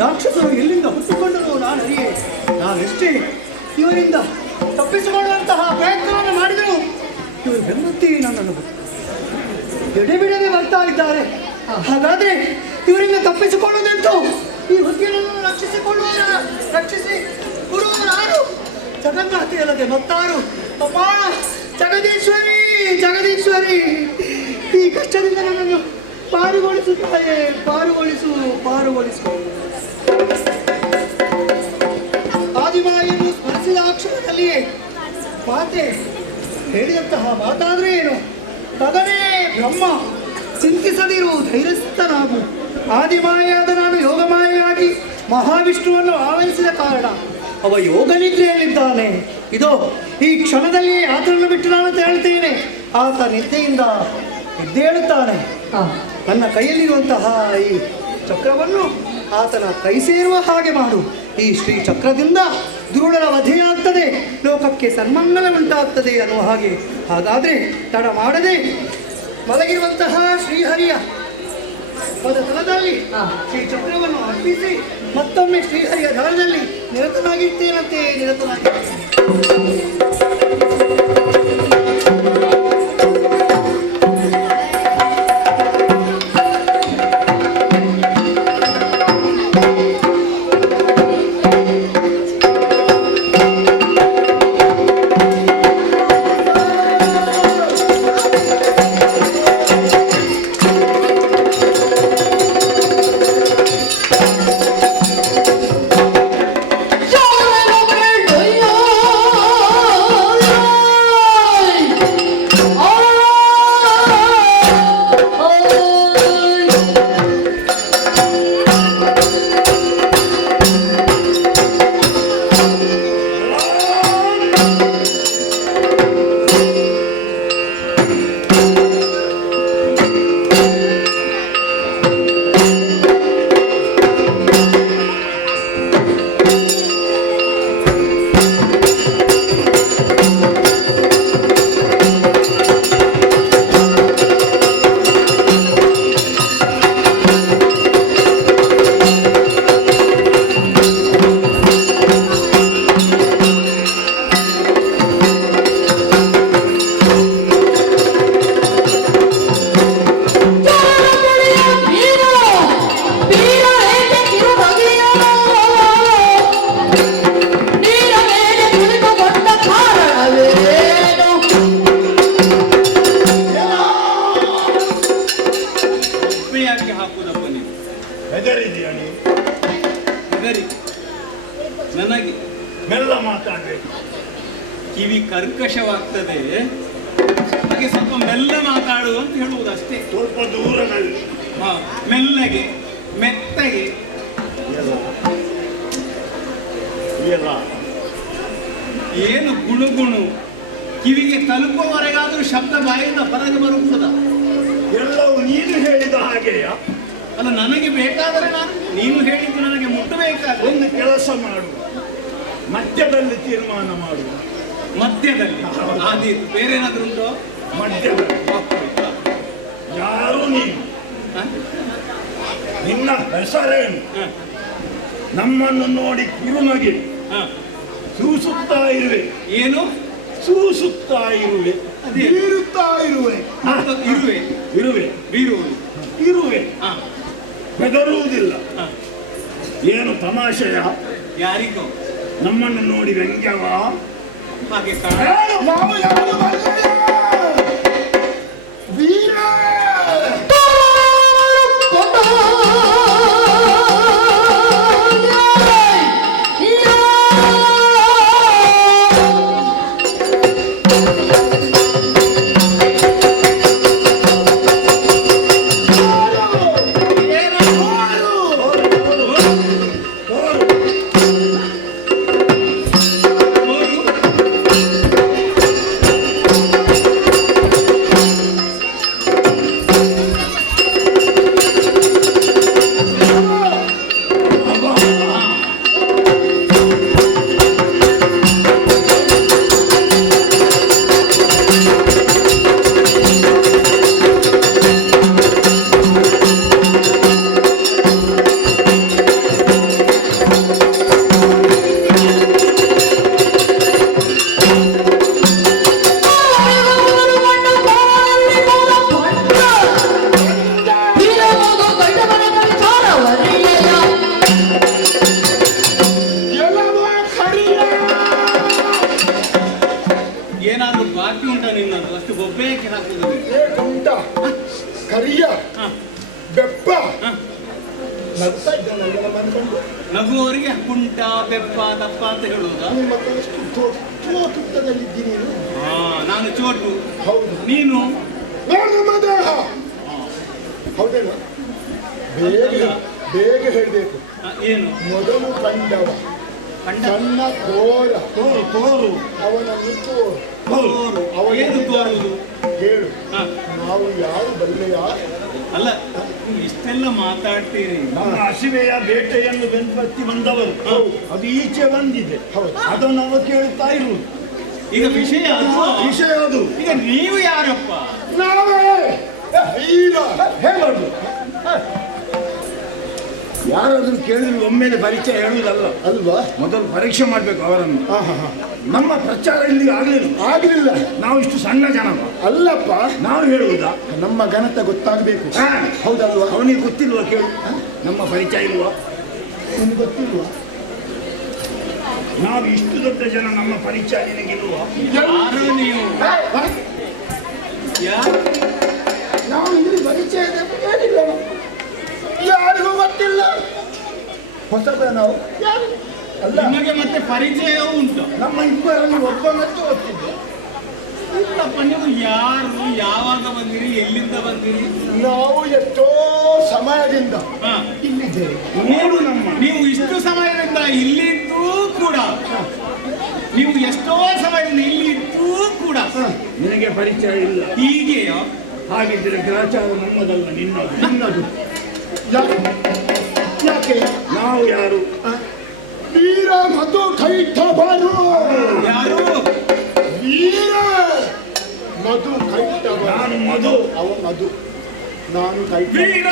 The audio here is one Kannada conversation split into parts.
ರಾಕ್ಷಸರು ಎಲ್ಲಿಂದ ಹುಟ್ಟಿಕೊಂಡರು ನಾನು ಅರಿಯೆ. ನಾನೆಷ್ಟೇ ಇವರಿಂದ ತಪ್ಪಿಸಿಕೊಳ್ಳುವಂತಹ ಪ್ರಯತ್ನವನ್ನು ಮಾಡಿದರು, ಇವರು ಬೆನ್ನತ್ತಿ ನನ್ನನ್ನು ಎಡೆಬಿಡದೆ ಬರ್ತಾ ಇದ್ದಾರೆ. ಹಾಗಾದ್ರೆ ಇವರಿಂದ ತಪ್ಪಿಸಿಕೊಳ್ಳುವುದೆಂತೂ ಈ ಹುಟ್ಟಿಯನ್ನು ರಕ್ಷಿಸಿ ಕೊಡುವ ನಾನು ಜಗನ್ನಾಥೆಯಲ್ಲದೆ ಮತ್ತಾರು. ಅಮ್ಮ ಜಗದೀಶ್ವರಿ, ಜಗದೀಶ್ವರಿ, ಈ ಕಷ್ಟದಿಂದ ನನ್ನನ್ನು ಪಾರುಗೊಳಿಸುತ್ತಾಯೇ, ಪಾರುಗೊಳಿಸು. ಆದಿಮಾಯನ್ನು ಸ್ಮರಿಸಿದ ಅಕ್ಷರದಲ್ಲಿಯೇ ಮಾತೆ ಹೇಳಿದಂತಹ ಮಾತಾದ್ರೆ ಏನು? ಮಗನೇ ಬ್ರಹ್ಮ, ಚಿಂತಿಸದಿರು, ಧೈರ್ಯಸ್ಥನಾಗು. ಆದಿಮಾಯಾದ ನಾನು ಯೋಗಮಾಯಾಗಿ ಮಹಾವಿಷ್ಣುವನ್ನು ಆವರಿಸಿದ ಕಾರಣ ಅವ ಯೋಗ ನಿದ್ರೆಯಲ್ಲಿದ್ದಾನೆ. ಇದೋ ಈ ಕ್ಷಣದಲ್ಲಿ ಆತನನ್ನು ಬಿಟ್ಟು ನಾನು ಹೇಳ್ತೇನೆ. ಆತ ನಿದ್ದೆಯಿಂದ ಎದ್ದೇಳುತ್ತಾನೆ. ನನ್ನ ಕೈಯಲ್ಲಿರುವಂತಹ ಈ ಚಕ್ರವನ್ನು ಆತನ ಕೈ ಸೇರುವ ಹಾಗೆ ಮಾಡು. ಈ ಶ್ರೀ ಚಕ್ರದಿಂದ ದುರುಳರ ವಧೆಯಾಗ್ತದೆ, ಲೋಕಕ್ಕೆ ಸನ್ಮಂಗಲ ಉಂಟಾಗ್ತದೆ ಅನ್ನುವ ಹಾಗೆ. ಹಾಗಾದರೆ ತಡ ಮಾಡದೆ ಮಲಗಿರುವಂತಹ ಶ್ರೀಹರಿಯ ಪದತಲದಲ್ಲಿ ಶ್ರೀ ಚಕ್ರವನ್ನು ಅರ್ಪಿಸಿ ಮತ್ತೊಮ್ಮೆ ಶ್ರೀಹರಿಯ ದಾರದಲ್ಲಿ ನಿರತನಾಗಿರ್ತೇನಂತೆ, ನನಗೆ ಮೆಲ್ಲ ಮಾತಾಡಬೇಕು, ಕಿವಿ ಕರ್ಕಶವಾಗ್ತದೆ, ಹಾಗೆ ಸ್ವಲ್ಪ ಮೆಲ್ಲ ಮಾತಾಡು ಅಂತ ಹೇಳುವುದು ಅಷ್ಟೇ. ಸ್ವಲ್ಪ ದೂರದಲ್ಲಿ ಮೆಲ್ಲಗೆ ಮೆತ್ತಗೆ. ಏನು ಗುಣುಗುಣು ಕಿವಿಗೆ ತಲುಪುವವರೆಗಾದ್ರೂ ಶಬ್ದ ಬಾಯಿಂದ ಹೊರಗೆ ಬರುವುದ? ಎಲ್ಲವೂ ನೀನು ಹೇಳಿದ ಹಾಗೆಯ? ಅಲ್ಲ, ನನಗೆ ಬೇಕಾದರೆ ನಾನು ನೀನು ಹೇಳಿದ್ದು ನನಗೆ ಮುಟ್ಟಬೇಕಾದ. ಒಂದು ಕೆಲಸ ಮಾಡು, ಮಧ್ಯದಲ್ಲಿ ತೀರ್ಮಾನ ಮಾಡು. ಮಧ್ಯದಲ್ಲಿ ಆದೀತು. ಬೇರೆ ಏನಾದ್ರೂ ಉಂಟೋ? ಮಧ್ಯದಲ್ಲಿ. ಯಾರು ನೀನು? ನಿನ್ನ ಹೆಸರೇನು? ನಮ್ಮನ್ನು ನೋಡಿ ಕಿರುನಗೆ ಸೂಸುತ್ತಾ ಇರುವೆ. ಏನು ಸೂಸುತ್ತಾ ಇರುವೆ? ಬೀರುತ್ತಾ ಇರುವೆ. ಇರುವೆ ಇರುವೆ ಬೀರುವುದು ಇರುವೆ. ಬೆದರುವುದಿಲ್ಲ. ಏನು ತಮಾಷೆಯ? ಯಾರಿಗೋ ನಮ್ಮನ್ನು ನೋಡಿ ವ್ಯಂಗ್ಯವ? ಹಾಗೆ ಕರಿಯ ಹ, ಬೆಪ್ಪ ಹ. ನಗ್ತಾ ಇದ್ದಾನಲ್ಲ ನಮ್ಮ ಅನ್ಕೊಂಡು ನಗುವವರಿಗೆ ಕುಂಟ ಬೆಪ್ಪ ದಪ್ಪ ಅಂತ ಹೇಳುವುದಾ? ನಿಮ್ಮ ಎಷ್ಟು ತುತ್ತದಲ್ಲಿದ್ದೀನಿ ನೀನು. ಹಾ, ನಾನು ಚೋಟು, ಹೌದು ನೀನು ನಾನು ನಮ್ಮ ದೇಹ ಹೌದೇನಾ ಬೇಗ ಬೇಗ ಹೇಳಬೇಕು. ಏನು ಮೊದಲು ಕಂಡವ ಕಂಡ ಸಣ್ಣ ಕೋರ ತೋರು ಅವನನ್ನು ತೋರು ತೋರು. ಏನು ತೋರುವುದು? ಹೇಳು ಹ, ನಾವು ಯಾರು ಬಲ್ಲೆಯ ಅಲ್ಲ, ನೀವು ಇಷ್ಟೆಲ್ಲ ಮಾತಾಡ್ತೀರಿ. ನಮ್ಮ ಹಸಿವೆಯ ಬೇಟೆಯನ್ನು ಬೆಂಬತ್ತಿ ಬಂದವರು ಹೌದು. ಅದು ಈಚೆ ಬಂದಿದೆ. ಹೌದು. ಅದನ್ನು ನಾವು ಕೇಳ್ತಾ ಇರುವುದು. ಈಗ ವಿಷಯ ಅದು. ವಿಷಯ ಅದು. ಈಗ ನೀವು ಯಾರಪ್ಪ? ನಾವೇ ವೀರ ಹೇಳೋದು ಯಾರಾದ್ರೂ ಕೇಳಿದ್ರು ಒಮ್ಮೆಲೆ ಪರಿಚಯ ಹೇಳುವುದಲ್ಲ, ಅಲ್ವಾ? ಮೊದಲು ಪರೀಕ್ಷೆ ಮಾಡಬೇಕು ಅವರನ್ನು. ಹಾ ಹಾ ಹಾ ನಮ್ಮ ಪ್ರಚಾರ ಇಲ್ಲಿ ಆಗಲಿಲ್ಲ. ಆಗಲಿಲ್ಲ ನಾವು ಇಷ್ಟು ಸಣ್ಣ ಜನ, ಅಲ್ಲಪ್ಪ, ನಾವು ಹೇಳುವುದಾ? ನಮ್ಮ ಘನತೆ ಗೊತ್ತಾಗಬೇಕು. ಹಾ. ಹೌದಲ್ವಾ? ಅವನಿಗೆ ಗೊತ್ತಿಲ್ವಾ ಕೇಳು? ನಮ್ಮ ಪರಿಚಯ ಇಲ್ವಾ? ನಿಮ್ಗೆ ಗೊತ್ತಿಲ್ವಾ? ನಾವು ಇಷ್ಟು ದೊಡ್ಡ ಜನ, ನಮ್ಮ ಪರಿಚಯ ನಿನಗಿಲ್ವಾ? ಯಾರು ನೀವು? ಹ? ಯಾರು? ನಾವು ಇಲ್ಲಿ ಪರಿಚಯ ಇದೆ ಅಂತ ಹೇಳಿಲ್ಲ. ಯಾರಿಗೂ ಗೊತ್ತಿಲ್ಲ. ಹೊಸದ ನಾವು ಯಾರು ಅಲ್ಲ. ನಿಮಗೆ ಮತ್ತೆ ಪರಿಚಯವೂ ಉಂಟು. ನಮ್ಮ ಇಬ್ಬರಲ್ಲಿ ಒಬ್ಬನದ್ದು ಗೊತ್ತಿದೆ. ಇಲ್ಲಪ್ಪ, ನೀವು ಯಾರು, ಯಾವಾಗ ಬಂದಿರಿ, ಎಲ್ಲಿಂದ ಬಂದಿರಿ? ನಾವು ಎಷ್ಟೋ ಸಮಯದಿಂದ ಹಾ, ಇಲ್ಲಿದ್ದೇವೆ. ನೋಡು ನಮ್ಮ ನೀವು ಇಷ್ಟು ಸಮಯದಿಂದ ಇಲ್ಲಿದ್ದೂ ಕೂಡ, ನೀವು ಎಷ್ಟೋ ಸಮಯದಿಂದ ಇಲ್ಲಿದ್ದೂ ಕೂಡ ನಿನಗೆ ಪರಿಚಯ ಇಲ್ಲ. ಹೀಗೆಯೋ? ಹಾಗಿದ್ರೆ ಗ್ರಾಚಾರ ನಮ್ಮದಲ್ಲ, ನಿನ್ನದು. ನಿನ್ನದು ಯಾಕೆ? ಯಾಕೆ? ನಾವು ಯಾರು? ವೀರ ಮಧು ಕೈಟಬರು. ಯಾರು? ವೀರ ಮಧು ಕೈಟಬರು. ನಾನು ಮಧು. ಅವ ಮಧು, ನಾನು ಕೈಟ. ವೀರ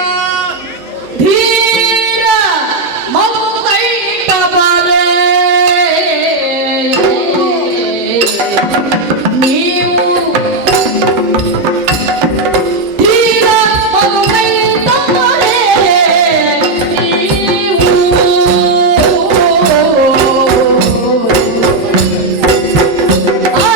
ಧೀರ ಮಧುಕೈಟಬರೆ ನೀವು ಧೀರ ಮಧುಕೈಟಬರೆ ನೀವು ಆ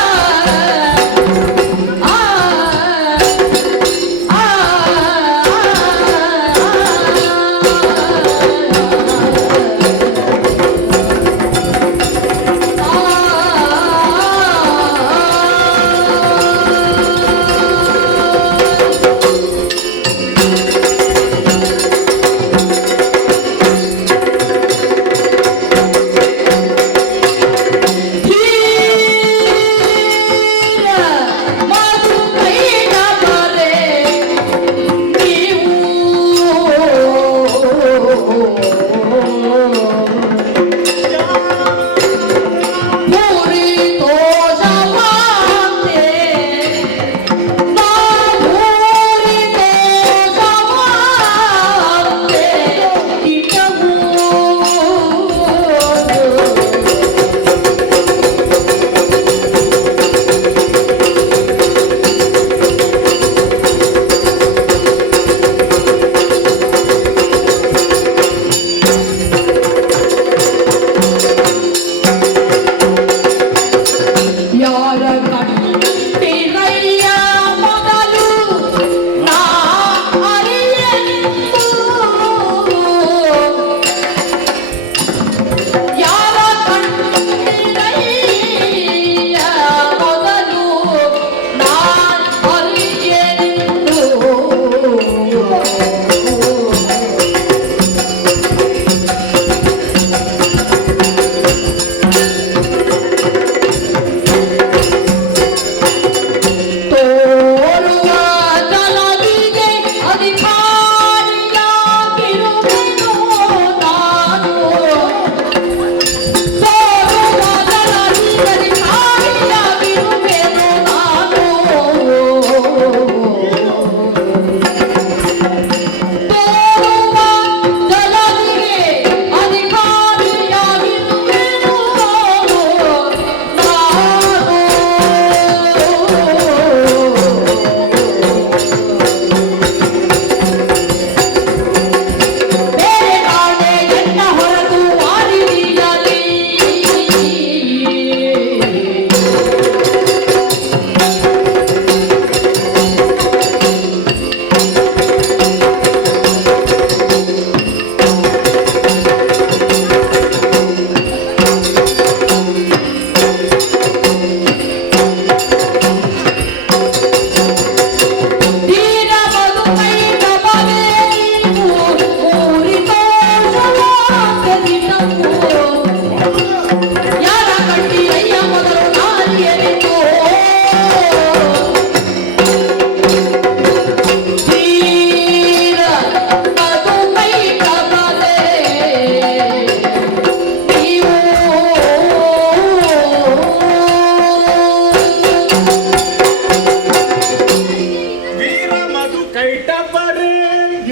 ಬರೆ.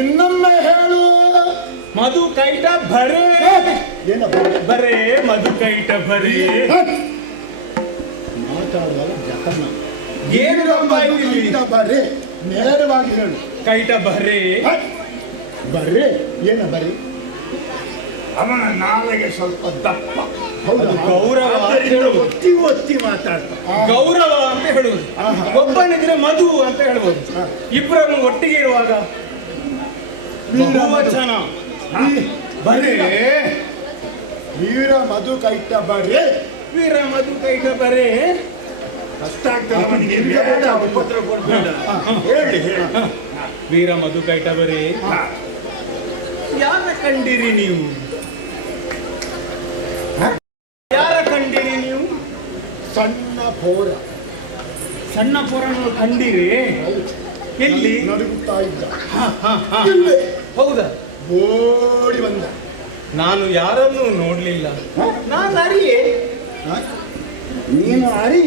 ಇನ್ನೊಮ್ಮೆ ಹೇಳು. ಮಧು ಕೈಟ ಭರೆ. ಏನಪ್ಪ ಬರೆ ಮಧು ಕೈಟ ಭರೆ. ಮಾತಾಡುವಾಗ ಜಕರ್ಣ. ಏನು ಇಲ್ಲಿ ಕೈಟ ಬರೆ, ನೇರವಾಗಿ ಹೇಳು. ಕೈಟ ಭರೆ. ಬರ್ರೆ ಏನ ಬರೀ? ಅವನ ನಾಳೆಗೆ ಸ್ವಲ್ಪ ದಪ್ಪ. ಹೌದು, ಅದು ಗೌರವ ಅಂತ ಆದ್ದರಿಂದ ಹೇಳುವುದು. ಒತ್ತಿ ಒತ್ತಿ ಮಾತಾಡ್ತ. ಗೌರವ ಅಂತ ಹೇಳುವುದು. ಒಬ್ಬನಿದ್ರೆ ಮಧು ಅಂತ ಹೇಳ್ಬೋದು. ಇಬ್ಬರನ್ನು ಒಟ್ಟಿಗೆ ಇರುವಾಗ ಬಹುವಚನ ಬರೆ. ವೀರ ಮಧು ಕೈಟ ಬರೆ. ವೀರ ಮಧು ಕೈಟ ಬರೆ. ಕಷ್ಟ ಆಗ್ತದೆ ಅವನಿಗೆ. ಬೇಡ, ಉಪದ್ರ ಕೊಡ್ಬೇಡ. ಹೇಳಿ ಹೇಳಿ. ವೀರ ಮಧು ಕೈಟ ಬರೆ. ಯಾರ ಕಂಡಿರಿ ನೀವು? ಯಾರ ಕಂಡಿರಿ ನೀವು? ಸಣ್ಣ ಪೋರ. ಸಣ್ಣ ಪುರಾಣ ಕಂಡಿರಿ? ಎಲ್ಲಿ? ನಡುಗುತ್ತಾ ಇದ್ದ. ಹ. ಇಲ್ಲೇ ಹೌದಾ? ಓಡಿ ಬಂದ. ನಾನು ಯಾರನ್ನೂ ನೋಡ್ಲಿಲ್ಲ. ನಾನು ಅರಿಯೆ. ನೀನು ಅರಿ.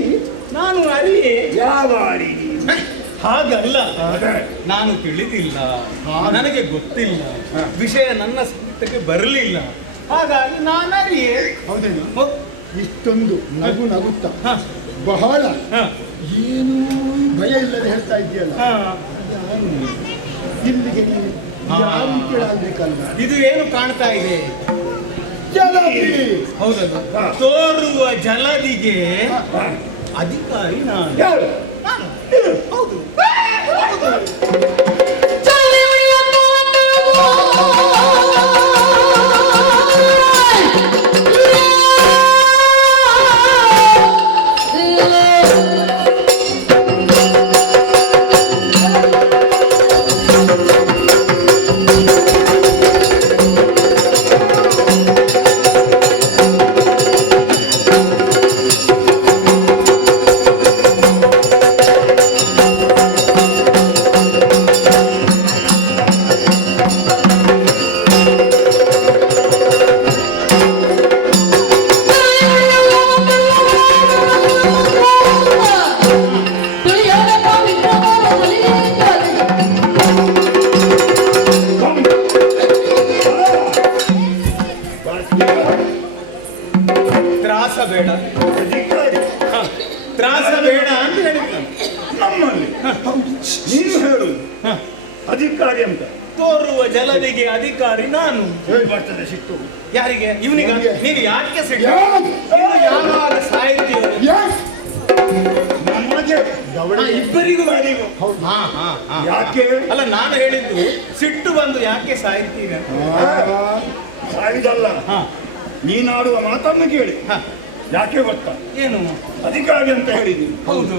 ನಾನು ಅರಿಯೆ. ಯಾವ ಅರಿ ನೀನು? ಹಾಗಲ್ಲ, ಅದೇ. ನಾನು ತಿಳಿದಿಲ್ಲ, ನನಗೆ ಗೊತ್ತಿಲ್ಲ, ವಿಷಯ ನನ್ನ ಸಂಗತಿಗೆ ಬರಲಿಲ್ಲ, ಹಾಗಾಗಿ ನಾನು ಅರಿಯೆ. ಹೌದೇನು? ಹೋ. ಇಷ್ಟೊಂದು ನಗು ನಗುತ್ತಾ ಹ, ಬಹಳ ಹ, ಏನು ಭಯ ಇಲ್ಲದೆ ಹೇಳ್ತಾ ಇದೆಯಲ್ಲ. ಹ. ಇಲ್ಲಿಗೆ ನೀನು ಯಾರು ಕೇಳಾಗಬೇಕಲ್ಲ. ಇದು ಏನು ಕಾಣ್ತಾ ಇದೆ? ಜಲದಿ. ಹೌದಲ್ಲ? ತೋರುವ ಜಲದಿಗೆ ಅಧಿಕಾರಿ ನಾನು. ಯಾರು? ನಾನು. ಹೌದು. ತ್ರಾಸ ಬೇಡ. ಅಧಿಕಾರಿ ಹ, ತ್ರಾಸ ಬೇಡ ಅಂತ ಹೇಳಿದ್ ನಾನು. ನಮ್ಮಲ್ಲಿ ನೀನು ಹೇಳು. ಹ. ಅಧಿಕಾರಿ ಅಂತ ತೋರುವ ಜಲದಿಗೆ ಅಧಿಕಾರಿ ನಾನು. ಹೇಳಿ ಬರ್ತದೆ ಸಿಟ್ಟು. ಯಾರಿಗೆ? ಇವನಿಗೆ. ನನಗೆ. ನೀವು ಯಾಕೆ ಸಿಟ್ಟು? ಯಾರು? ನೀವು ಯಾವಾಗ ಸಾಹಿತ್ಯ? Yes. ನಮಗೆ ಇಬ್ಬರಿಗೂ ಇಬ್ಬರಿಗೂ. ಹೌದು. ಹಾ, ಹಾ, ಹಾ. ಯಾಕೆ? ಅಲ್ಲ, ನಾನು ಹೇಳಿದ್ದು ಸಿಟ್ಟು ಬಂದು ಯಾಕೆ ಸಾಯ್ತೀರ? ಸಾಯುದಲ್ಲ, ಹಾ, ನೀನಾಡುವ ಮಾತನ್ನು ಕೇಳಿ. ಹಾ. ಯಾಕೆ ಗೊತ್ತಾ? ಏನು? ಅಧಿಕಾರಿ ಅಂತ ಹೇಳಿದ್ದೀನಿ. ಹೌದು.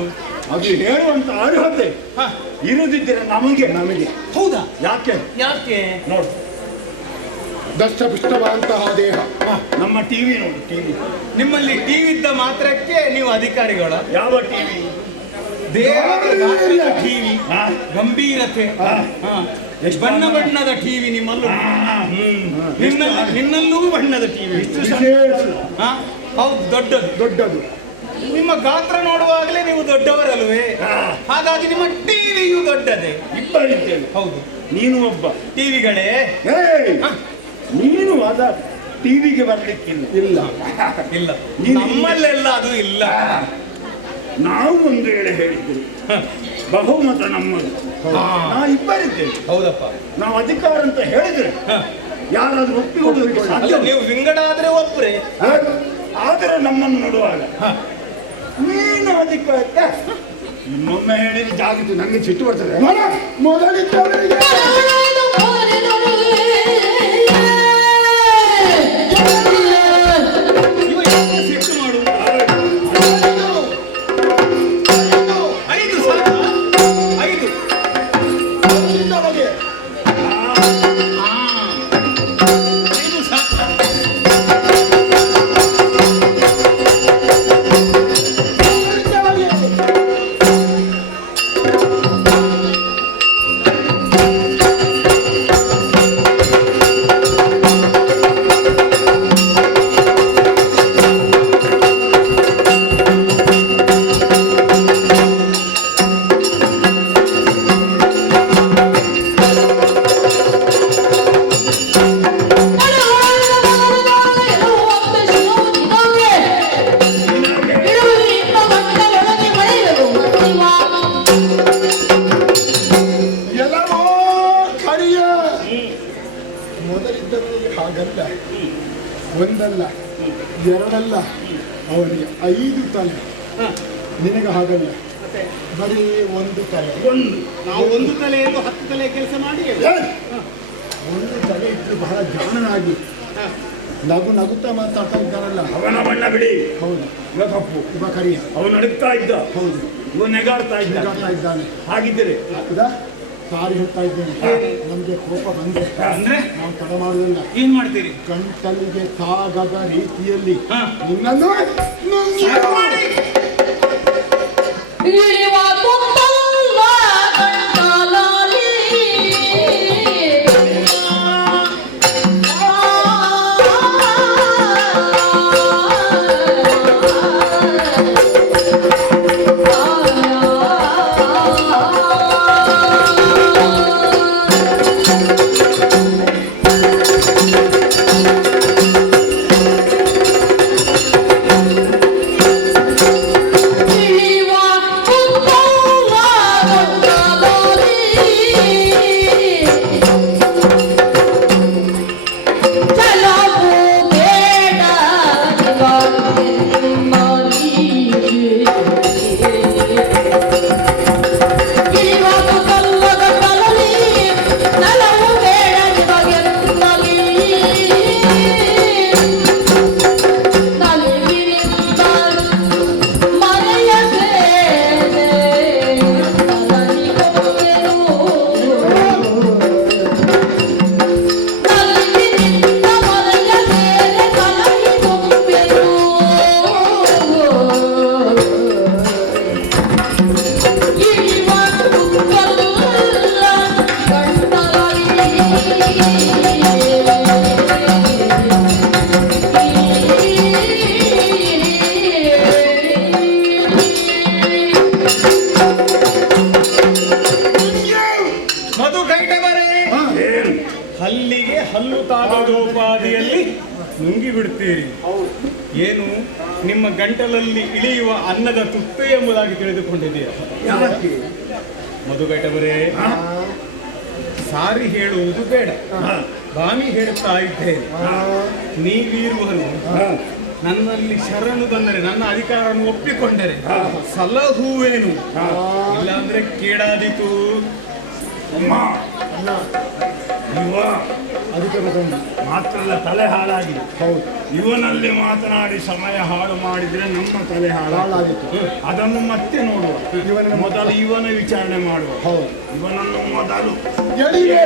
ಅದು ಹೇಳುವಂತ ಅರ್ಹತೆ ಹಾ. ಇರುದಿದ್ದರೆ ನಮಗೆ. ಹೌದಾ? ಯಾಕೆ ಯಾಕೆ? ನೋಡು, ದಷ್ಟಪುಷ್ಟವಾದಂತಹ ದೇಹ. ನಮ್ಮ ಟಿವಿ ನೋಡು. ಟಿವಿ ನಿಮ್ಮಲ್ಲಿ ಟಿವಿ ಇದ್ದ ಮಾತ್ರಕ್ಕೆ ನೀವು ಅಧಿಕಾರಿಗಳ? ಯಾವ ಟಿವಿ? ದೇವರ ಟಿವಿ, ಹಾ. ಗಂಭೀರತೆ, ಹಾ. ಹಾ. ಬಣ್ಣ ಬಣ್ಣದ ಟಿವಿ ನಿಮ್ಮಲ್ಲೂ. ನಿನ್ನಲ್ಲೂ ಬಣ್ಣದ ಟಿವಿ. ವಿಶೇಷ. ಹಾ, ಹೌದು, ದೊಡ್ಡದು. ದೊಡ್ಡದು. ನಿಮ್ಮ ಗಾತ್ರ ನೋಡುವಾಗಲೇ ನೀವು ದೊಡ್ಡವರಲ್ವೇ? ಹಾ. ಹಾಗಾಗಿ ನಿಮ್ಮ ಟಿವಿಯು ದೊಡ್ಡದೇ. ಇಬ್ಬರಿದ್ದೇವೆ. ಹೌದು. ನೀನು ಒಬ್ಬ. ಟಿವಿಗಳೇ. ಏಯ್! ಹಾ. ನೀನು ಅದ ಟಿವಿಗೆ ಬರ್ಲಿಕ್ಕಿಲ್ಲ. ಇಲ್ಲ. ಇಲ್ಲ, ನೀನು ನಮ್ಮಲ್ಲೆಲ್ಲ ಅದು ಇಲ್ಲ. ನಾವು ಒಂದು ವೇಳೆ ಹೇಳಿದ್ದೇವೆ, ಬಹುಮತ ನಮ್ಮದು. ಹಾ. ನಾವು ಇಬ್ಬರಿದ್ದೇವೆ. ಹೌದಪ್ಪ. ನಾವು ಅಧಿಕಾರ ಅಂತ ಹೇಳಿದ್ರೆ ಹಾ. ಯಾರಾದ್ರೂ ಒಪ್ಪಿಕೊಳ್ಳಲಿಕ್ಕೆ ಅಲ್ಲ, ಸಾಧ್ಯ? ನೀವು ವಿಂಗಡ ಆದ್ರೆ ಒಬ್ರೆ. ಆದರೆ ನಮ್ಮನ್ನು ನೋಡುವಾಗ ಹಾ. ನೀನು ಅಧಿಕಾರ ಇನ್ನೊಮ್ಮೆ ಹೇಳಿದ್ರೆ ಜಾಗಿತು, ನನಗೆ ಸಿಟ್ಟು ಬರ್ತದೆ. ಮೊದಲಿದ್ದವರಿಗೆ ಇವ ಯಾಕೆ ಸಿಟ್ಟು ಮಾಡುವುದು? 5 ಸಾಕಾ? 5. ಮೊದಲಿದ್ದವರಿಗೆ ಹಾ. 5 ಸಾಕಾ? ಮೊದಲಿದ್ದವರಿಗೆ ಹಾಗಲ್ಲ, ಒಂದಲ್ಲ ಎರಡಲ್ಲ, ಅವನಿಗೆ 5 ತಲೆ. ನಿನಗೆ ಹಾಗಲ್ಲ, ಬರೀ 1 ತಲೆ. ನಾವು 1 ತಲೆಯನ್ನು 10 ತಲೆ ಕೆಲಸ ಮಾಡಿ ಏ! 1 ತಲೆ ಇಟ್ಟು ಬಹಳ ಜಾಣನಾಗಿ ನಗುತ್ತಾ ಮಾತಾಡ್ತಾ ಇದ್ದಾರಲ್ಲ. ಅವನ ಬಣ್ಣ ಬಿಡಿ. ಹೌದು, ಇವ ಕಪ್ಪು, ಇವ ಕರಿಯ. ಅವನು ನಡುಕ್ತಾ ಇದ್ದ, ಹೌದು, ಇವ ನೆಗಾಡ್ತಾ ಇದ್ದ. ನಗಾಡ್ತಾ ಇದ್ದಾನೆ. ಹಾಗಿದ್ದರೆ ಹೌದಾ? ಸಾರಿ ಹೇಳ್ತಾ ಇದ್ದೇನೆ, ನಮಗೆ ಕೋಪ ಬಂದ್ರೆ ಅಂದ್ರೆ ನಾವು ತಡ ಮಾಡುವುದಿಲ್ಲ. ಏನ್ ಮಾಡ್ತೀರಿ? ಗಂಟಲಿಗೆ ತಾಗದ ರೀತಿಯಲ್ಲಿ ಹಾ. ನಿನ್ನನ್ನು ಇಳಿವ ತುಂಬಲ್ಲ ಗಂಟಲಲ್ಲಿ. ಇಳಿವ ತುಂಬಲ್ಲ ಗಂಟಲಲ್ಲಿ. ಛಲವು ಬೇಡ ನಿಮ್ಮಲ್ಲಿ. ಇಳಿವ ತುಂಬಲ್ಲ ಗಂಟಲಲ್ಲಿ. ಛಲವು ಬೇಡ ನಿಮಗೆನ್ನಲ್ಲಿ. ನಲಿವಿನಿಂದ ಮರೆಯದೆ ನಲಿಗೊಪ್ಪೆನು. ನಲಿವಿನಿಂದ ಮರೆಯದೆ ನಲಿಗೊಪ್ಪೆನು. ಇಳಿವ ತುಂಬಲ್ಲ ಮಧುಕೈಟವರೇ, ಏನು ಹಲ್ಲಿಗೆ ಹಲ್ಲು ತಾಗದೋಪಾದಿಯಲ್ಲಿ ನುಂಗಿ ಬಿಡ್ತೀರಿ. ಏನು ನಿಮ್ಮ ಗಂಟಲಲ್ಲಿ ಇಳಿಯುವ ಅನ್ನದ ತುತ್ತು ಎಂಬುದಾಗಿ ತಿಳಿದುಕೊಂಡಿದ್ದೀರಾ? ಯಾಕೆ? ಮಧುಕೈಟವರೇ, ಸಾರಿ ಹೇಳುವುದು ಬೇಡ, ಬಾಮಿ ಹೇಳುತ್ತಾ ಇದ್ದೇನೆ. ನೀವಿರುವನು ನನ್ನಲ್ಲಿ ಶರಣು ಬಂದರೆ, ನನ್ನ ಅಧಿಕಾರವನ್ನು ಒಪ್ಪಿಕೊಂಡರೆ ಸಲಹುವೇನು, ಇಲ್ಲಾಂದ್ರೆ ಕೇಡಾದೀತು. ಅಮ್ಮ, ಇವ ಅದಕ್ಕೆ ಬಂದ. ಮಾತ್ರ ಅಲ್ಲ, ತಲೆ ಹಾಳಾಗಿದೆ. ಹೌದು, ಇವನಲ್ಲಿ ಮಾತನಾಡಿ ಸಮಯ ಹಾಳು ಮಾಡಿದ್ರೆ ನಮ್ಮ ತಲೆ ಹಾಳಾಗಿತ್ತು. ಅದನ್ನು ಮತ್ತೆ ನೋಡುವ. ಇವನನ್ನು ಮೊದಲು ಇವನ ವಿಚಾರಣೆ ಮಾಡುವ. ಹೌದು, ಇವನನ್ನು ಮೊದಲು ಎಳಿಗೆ.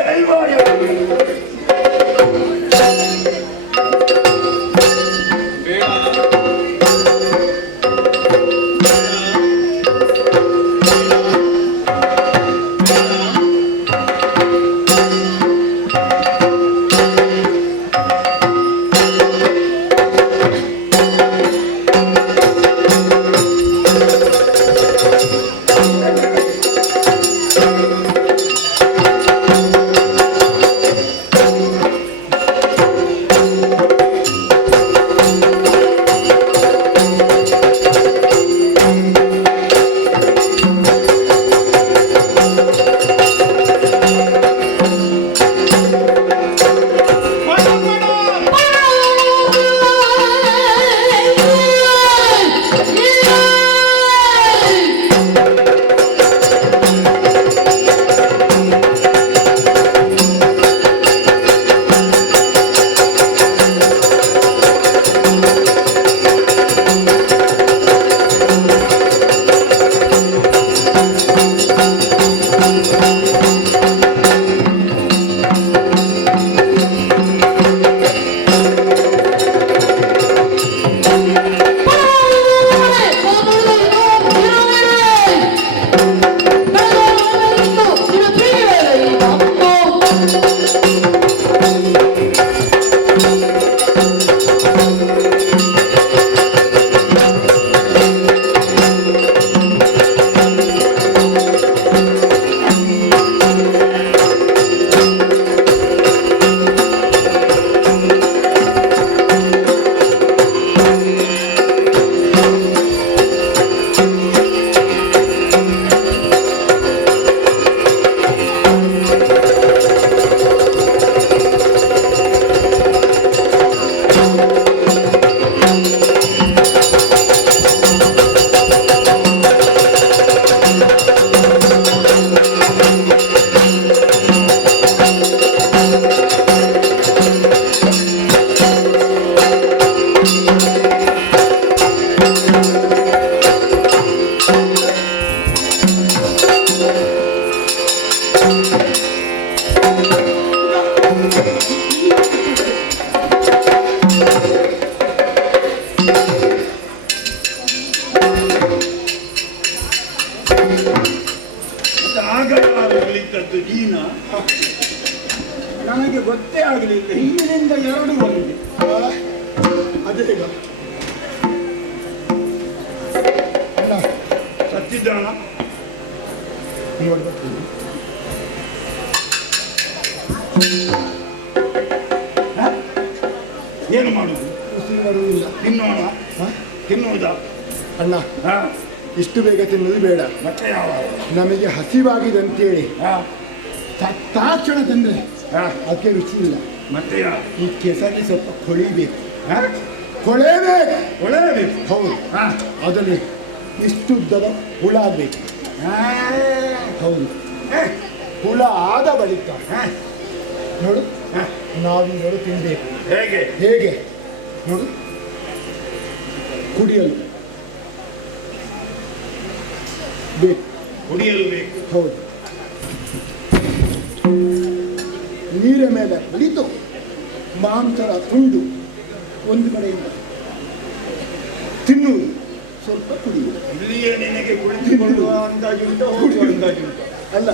ನನಗೆ ಗೊತ್ತೇ ಆಗಲಿಲ್ಲ. ಹಿಂದಿನಿಂದ 2 ಬಂದಿದೆ. ಅದೇ ಈಗ ಅಣ್ಣ ಸತ್ತಿದ್ದಾನ? ನೋಡಿ ಬರ್ತೀನಿ. ಏನು ಮಾಡುದು? ಉಸಿರು ಬರುವುದಿಲ್ಲ. ತಿನ್ನೋಣ? ಹ? ತಿನ್ನುವುದಾ? ಅಣ್ಣ ಹಾ? ಇಷ್ಟು ಬೇಗ ತಿನ್ನುವುದು ಬೇಡ. ಮತ್ತೆ ಯಾವ? ನಮಗೆ ಹಸಿವಾಗಿದೆ ಅಂತೇಳಿ ಹಾ? ತಾಕ್ಷಣ ತಂದ್ರೆ ಹಾ? ಅದಕ್ಕೆ ರುಚಿ ಇಲ್ಲ. ಮತ್ತೆ ಯಾವ? ಈ ಕೆಸರಲ್ಲಿ ಸ್ವಲ್ಪ ಕೊಳಿಬೇಕು. ಹಾ? ಕೊಳೆಬೇಕು. ಒಳ್ಳೆಯಬೇಕು. ಹೌದು. ಹಾ? ಅದರಲ್ಲಿ ಇಷ್ಟುದ್ದದ ಹುಳ ಆಗಬೇಕು. ಹಾ? ಹೌದು. ಹೇ? ಹುಳ ಆದ ಬಳಿಕ ಹಾ? ನೋಡು ಹಾ? ನಾವಿನ್ನೋಡು ತಿನ್ನಬೇಕು. ಹೇಗೆ? ಹೇಗೆ ನೋಡು, ಕುಡಿಯಲು ಬೇಕು. ಕುಡಿಯಲು ಬೇಕು. ಹೌದು. ನೀರ ಮೇಲೆ ಕುಳಿತು ಮಾಂಸರ ತುಂಡು ಒಂದು ಕಡೆಯಿಂದ ತಿನ್ನುವುದು, ಸ್ವಲ್ಪ ಕುಡಿಯುವುದು. ಇಲ್ಲಿಯೇ ನಿನಗೆ ಕುಳಿತುಕೊಳ್ಳುವ ಅಂದಾಜುಂಟ, ಹೋಗುವ ಅಂದಾಜುಂಟ. ಅಲ್ಲ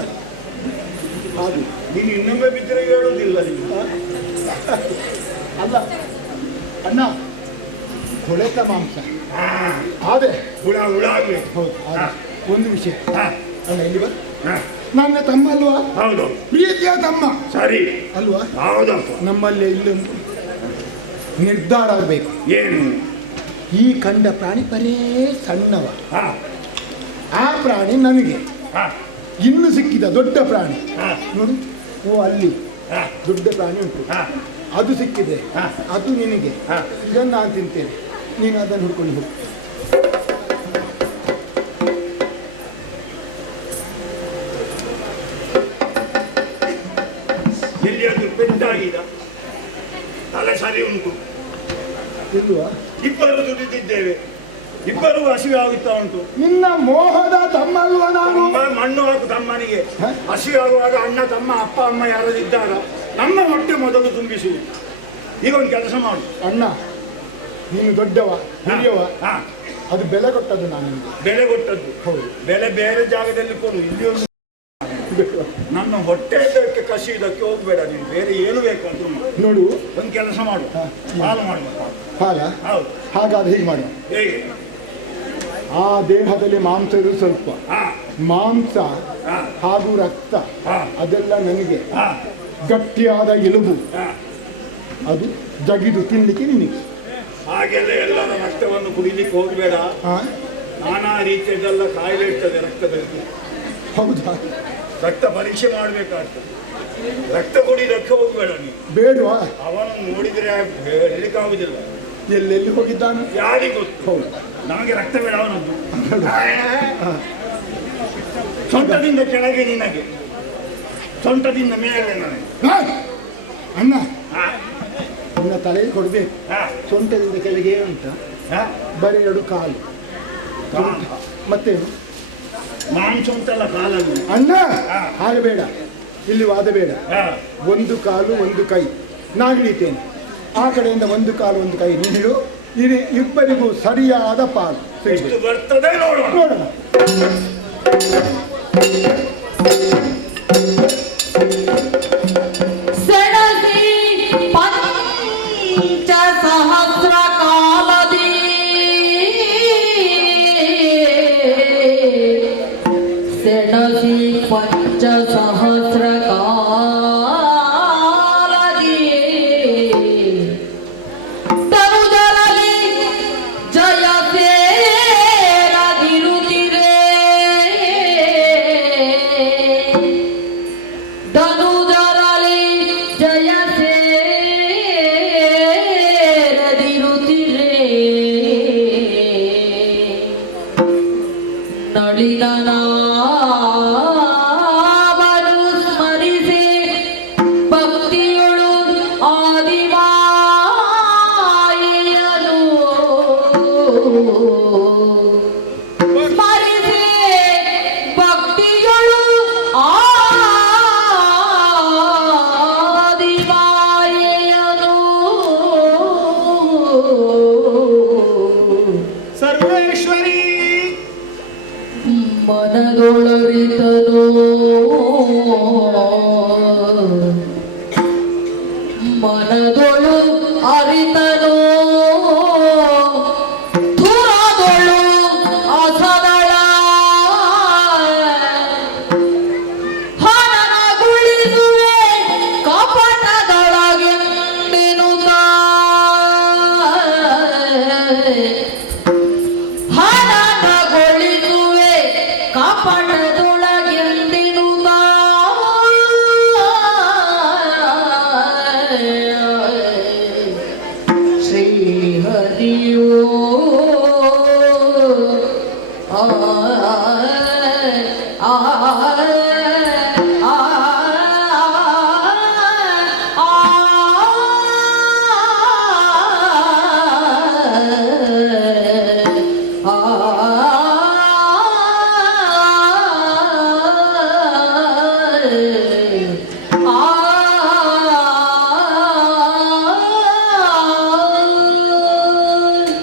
ಹಾಗೆ ನೀನು ಇನ್ನೊಮ್ಮೆ ಬಿದ್ದರೆ ಹೇಳುವುದಿಲ್ಲ ನೀನು. ಅಲ್ಲ ಅಣ್ಣ, ಕೊಳೆತ ಮಾಂಸ ಹಾ? ಆದೆ. ಹುಳ ಆಗಬೇಕು. ಹೌದು. ಆದೆ. ಒಂದು ವಿಷಯ ಹಾ? ಅಣ್ಣ, ಇಲ್ಲಿ ಬಾ. ಹಾ? ನನ್ನ ತಮ್ಮ ಅಲ್ವಾ? ಹೌದು. ಪ್ರೀತಿಯ ತಮ್ಮ ಸರಿ. ಅಲ್ವಾ? ಹೌದಪ್ಪ. ನಮ್ಮಲ್ಲಿ ಇಲ್ಲೊಂದು ನಿರ್ಧಾರ ಆಗಬೇಕು. ಏನು? ಈ ಕಂಡ ಪ್ರಾಣಿ ಬರೇ ಸಣ್ಣವ. ಹಾ? ಆ ಪ್ರಾಣಿ ನನಗೆ. ಹಾ? ಇನ್ನು ಸಿಕ್ಕಿದ ದೊಡ್ಡ ಪ್ರಾಣಿ ಹಾ? ನೋಡು, ಓ ಅಲ್ಲಿ ಹಾ? ದೊಡ್ಡ ಪ್ರಾಣಿ ಉಂಟು, ಹಾ? ಅದು ಸಿಕ್ಕಿದೆ. ಹಾ? ಅದು ನಿನಗೆ. ಹಾ? ಇದನ್ನು ನಾನು ತಿಂತೇನೆ, ನೀನು ಅದನ್ನು ಹುಡ್ಕೊಂಡು ಹೋಗು. ಎಲ್ಲಿಯಾದ್ರೂ ಪೆಟ್ಟಾಗಿದ? ತಲೆ ಸರಿ ಉಂಟು. ಇಲ್ವಾ? ಇಬ್ಬರು ದುಡಿದಿದ್ದೇವೆ, ಇಬ್ಬರು ಹಸಿವೆ ಆಗುತ್ತಾ ಉಂಟು. ನಿನ್ನ ಮೋಹದ ತಮ್ಮ ಅಲ್ವಾ ನಾನು? ತಮ್ಮ ಮಣ್ಣು ಹಾಕು ತಮ್ಮನಿಗೆ. ಹ? ಹಸಿವೆ ಆಗುವಾಗ ಅಣ್ಣ ತಮ್ಮ ಅಪ್ಪ ಅಮ್ಮ ಯಾರು ಇದ್ದಾಗ ನಮ್ಮ ಹೊಟ್ಟೆ ಮೊದಲು ತುಂಬಿಸುವುದು. ಈಗ ಒಂದು ಕೆಲಸ ಮಾಡು. ಅಣ್ಣ, ನೀನು ದೊಡ್ಡವ, ಹಿರಿಯವ, ಹಾ? ಅದು ಬೆಲೆ ಕೊಟ್ಟದ್ದು ನಾನು ನಿನಗೆ. ಬೆಲೆ ಕೊಟ್ಟದ್ದು. ಹೌದು. ಬೆಲೆ ಬೇರೆ ಜಾಗದಲ್ಲಿ ಕೊಡು, ಇಲ್ಲಿ ಒಂದು ನನ್ನ ಹೊಟ್ಟೆ ಕಸಿಯುವುದಕ್ಕೆ ಹೋಗ್ಬೇಡ ನೀನು. ಬೇರೆ ಏನು ಬೇಕು ಅಂತ ನೋಡು, ಒಂದು ಕೆಲಸ ಮಾಡು. ಹಾ. ಹಾಲು ಮಾಡ್ಬೇಕು. ಹಾಲ? ಹೌದು. ಹಾಗಾದ್ರೆ ಹೀಗೆ ಮಾಡು. ಹೇಗೆ? ಆ ದೇಹದಲ್ಲಿ ಮಾಂಸ ಇರುವುದು ಸ್ವಲ್ಪ. ಹಾ? ಮಾಂಸ ಹಾ? ಹಾಗೂ ರಕ್ತ ಹಾ? ಅದೆಲ್ಲ ನನಗೆ. ಹಾ? ಗಟ್ಟಿಯಾದ ಎಲುಬು ಹಾ? ಅದು ಜಗಿದು ತಿನ್ನಲಿಕ್ಕೆ ನಿನಗೆ. ಹಾಗೆಲ್ಲ ಎಲ್ಲರ ರಕ್ತವನ್ನು ಕುಡಿಲಿಕ್ಕೆ ಹೋಗಬೇಡ. ಹಾ? ನಾನಾ ರೀತಿಯದೆಲ್ಲ ಕಾಯಿಲೆ ಇರ್ತದೆ ರಕ್ತದಲ್ಲಿ. ಹೌದಾ? ರಕ್ತ ಪರೀಕ್ಷೆ ಮಾಡಬೇಕಾಗ್ತದೆ. ರಕ್ತ ಕುಡಿಯೋದಕ್ಕೆ ಹೋಗಬೇಡ ನೀನು. ಬೇಡವಾ? ಅವನು ನೋಡಿದರೆ ಹೇಳಲಿಕ್ಕಾಗುದಿಲ್ಲ. ಎಲ್ಲೆಲ್ಲಿ ಹೋಗಿದ್ದಾನೆ ಯಾರಿಗೆ ಗೊತ್ತು? ಹೌದು. ನಮಗೆ ರಕ್ತ ಬೇಡ ಅವನದ್ದು. ಸೊಂಟದಿಂದ ಕೆಳಗೆ ನಿನಗೆ, ಸೊಂಟದಿಂದ ಮೇಲೆ ನನಗೆ. ಹಾ? ಅಣ್ಣ, ಹಾ? ನಿನ್ನ ತಲೆಗೆ ಕೊಡಬೇಕು. ಹಾ? ಸೊಂಟದಿಂದ ಕೆಳಗೆ ಉಂಟ ಹಾ? ಬರೀ 2 ಕಾಲು. ಮತ್ತೇನು? ಮಾಂಸ ಉಂಟಲ್ಲ ಕಾಲಲ್ಲಿ. ಅಣ್ಣ, ಹಾ. ಹಾಗೆ ಬೇಡ, ಇಲ್ಲಿ ವಾದ ಬೇಡ. ಹಾ? 1 ಕಾಲು 1 ಕೈ ನಾನು ಹಿಡಿತೇನೆ. ಆ ಕಡೆಯಿಂದ 1 ಕಾಲು 1 ಕೈ ನೀನು ಹಿಡು. ಇದು ಇಬ್ಬರಿಗೂ ಸರಿಯಾದ ಪಾಲು ಎಷ್ಟು ಬರ್ತದೆ ನೋಡೋಣ. ನೋಡೋಣ. ಸೆಣಸಿ ಪಂಚ ಸಹಸ್ರ ಕಾಲದಿ ಸೆಣಸಿ ಪಂಚ ಸಹಸ್ರ ಕಾಲದಿ ತನುಜರಲ್ಲಿ ಜಯ ಸೇರದಿರುತ್ತಿರೆ ಧನುಜರಲ್ಲಿ ಮನದೊಳು ಅರಿತನು ಧುರದೊಳು ಅಸದಳ ಹನನಗುಳಿಸುವೆ ಕಪಟದೊಳಗೆಂದಿನುತ ಹನನಗೊಳಿಸುವೆ ಕಪಟದೊಳಗೆಂದಿನುತ ಶ್ರೀಹರಿಯೋ ಆ ಆ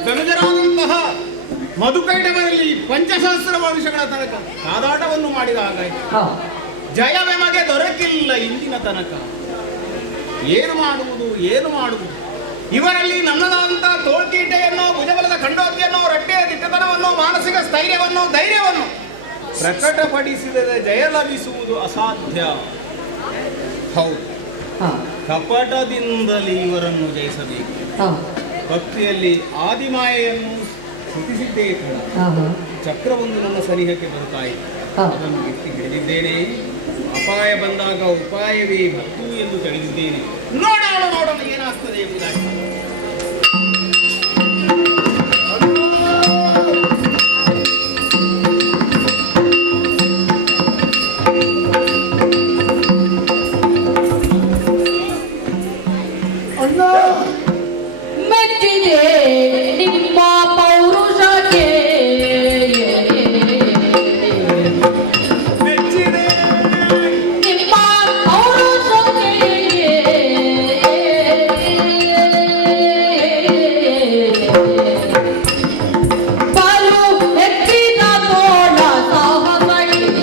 ಧನುಜರಾದಂತಹ ಮಧುಕೈಟವರಲ್ಲಿ ಪಂಚಸಹಸ್ರ ವರ್ಷಗಳ ತನಕ ಕಾದಾಟವನ್ನು ಮಾಡಿದ ಹಾಗಾಯಿತು. ಜಯವೆಮಗೆ ದೊರಕಿಲ್ಲ ಇಂದಿನ ತನಕ. ಏನು ಮಾಡುವುದು ಇವರಲ್ಲಿ ನನ್ನದಾದಂತಹ ತೋಳ್ತೀಟೆಯನ್ನು, ಭುಜಬಲದ ಖಂಡೋತಿಯನ್ನು, ರಟ್ಟೆಯ ದಿಟ್ಟತನವನ್ನು, ಮಾನಸಿಕ ಸ್ಥೈರ್ಯವನ್ನು, ಧೈರ್ಯವನ್ನು ಪ್ರಕಟಪಡಿಸಿದರೆ ಜಯ ಲಭಿಸುವುದು ಅಸಾಧ್ಯ. ಹೌದು, ಕಪಟದಿಂದಲೇ ಇವರನ್ನು ಜಯಿಸಬೇಕು. ಭಕ್ತಿಯಲ್ಲಿ ಆದಿಮಾಯೆಯನ್ನು ಸ್ತುತಿಸಿದ್ದೇ ಕಣ. ಚಕ್ರವೊಂದು ನನ್ನ ಸನಿಹಕ್ಕೆ ಬರ್ತಾ ಇತ್ತು, ಅದನ್ನು ಎತ್ತಿ ಹಿಡಿದಿದ್ದೇನೆ. ಅಪಾಯ ಬಂದಾಗ ಉಪಾಯವೇ ಭಕ್ತು ಎಂದು ತಿಳಿದಿದ್ದೇನೆ. ನೋಡೋಣ ಏನಾಗ್ತದೆ ಎಂಬುದಾಗಿ. ಮೆಚ್ಚಿದೆ ನಿಮ್ಮ ಪೌರುಷಕ್ಕೆ ನಿಮ್ಮ ಪೌರುಷಕ್ಕೆ ಪಾಲು ಹೆಚ್ಚಿನ ತೋಳ ಸಾಹಸಕ್ಕೆ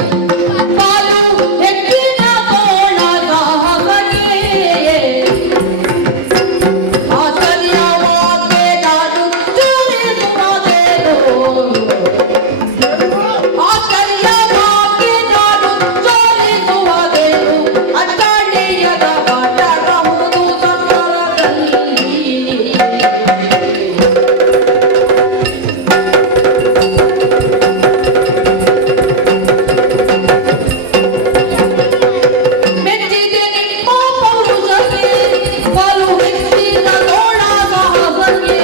ಪಾಲು ಹೆಚ್ಚಿನ ತೋಳ ಸಾಹಸಕ್ಕೆ ಆಶ್ಚರ್ಯವಾಗೆ ನಾನು ಚಲಿಸುವುದೇನು ಆಶ್ಚರ್ಯವಾಗೆ ನಾನು ಚಲಿಸುವುದೇನು ಅಚ್ಚಳಿಯದ ಕಾಟರಹುದು ಸಂಸಾರದಲ್ಲಿ ಮೆಚ್ಚಿದೆ ನಿಮ್ಮ ಪೌರುಷಕ್ಕೆ ಬಲು ಹೆಚ್ಚಿನ ತೋಳ ಸಾಹಸಕ್ಕೆ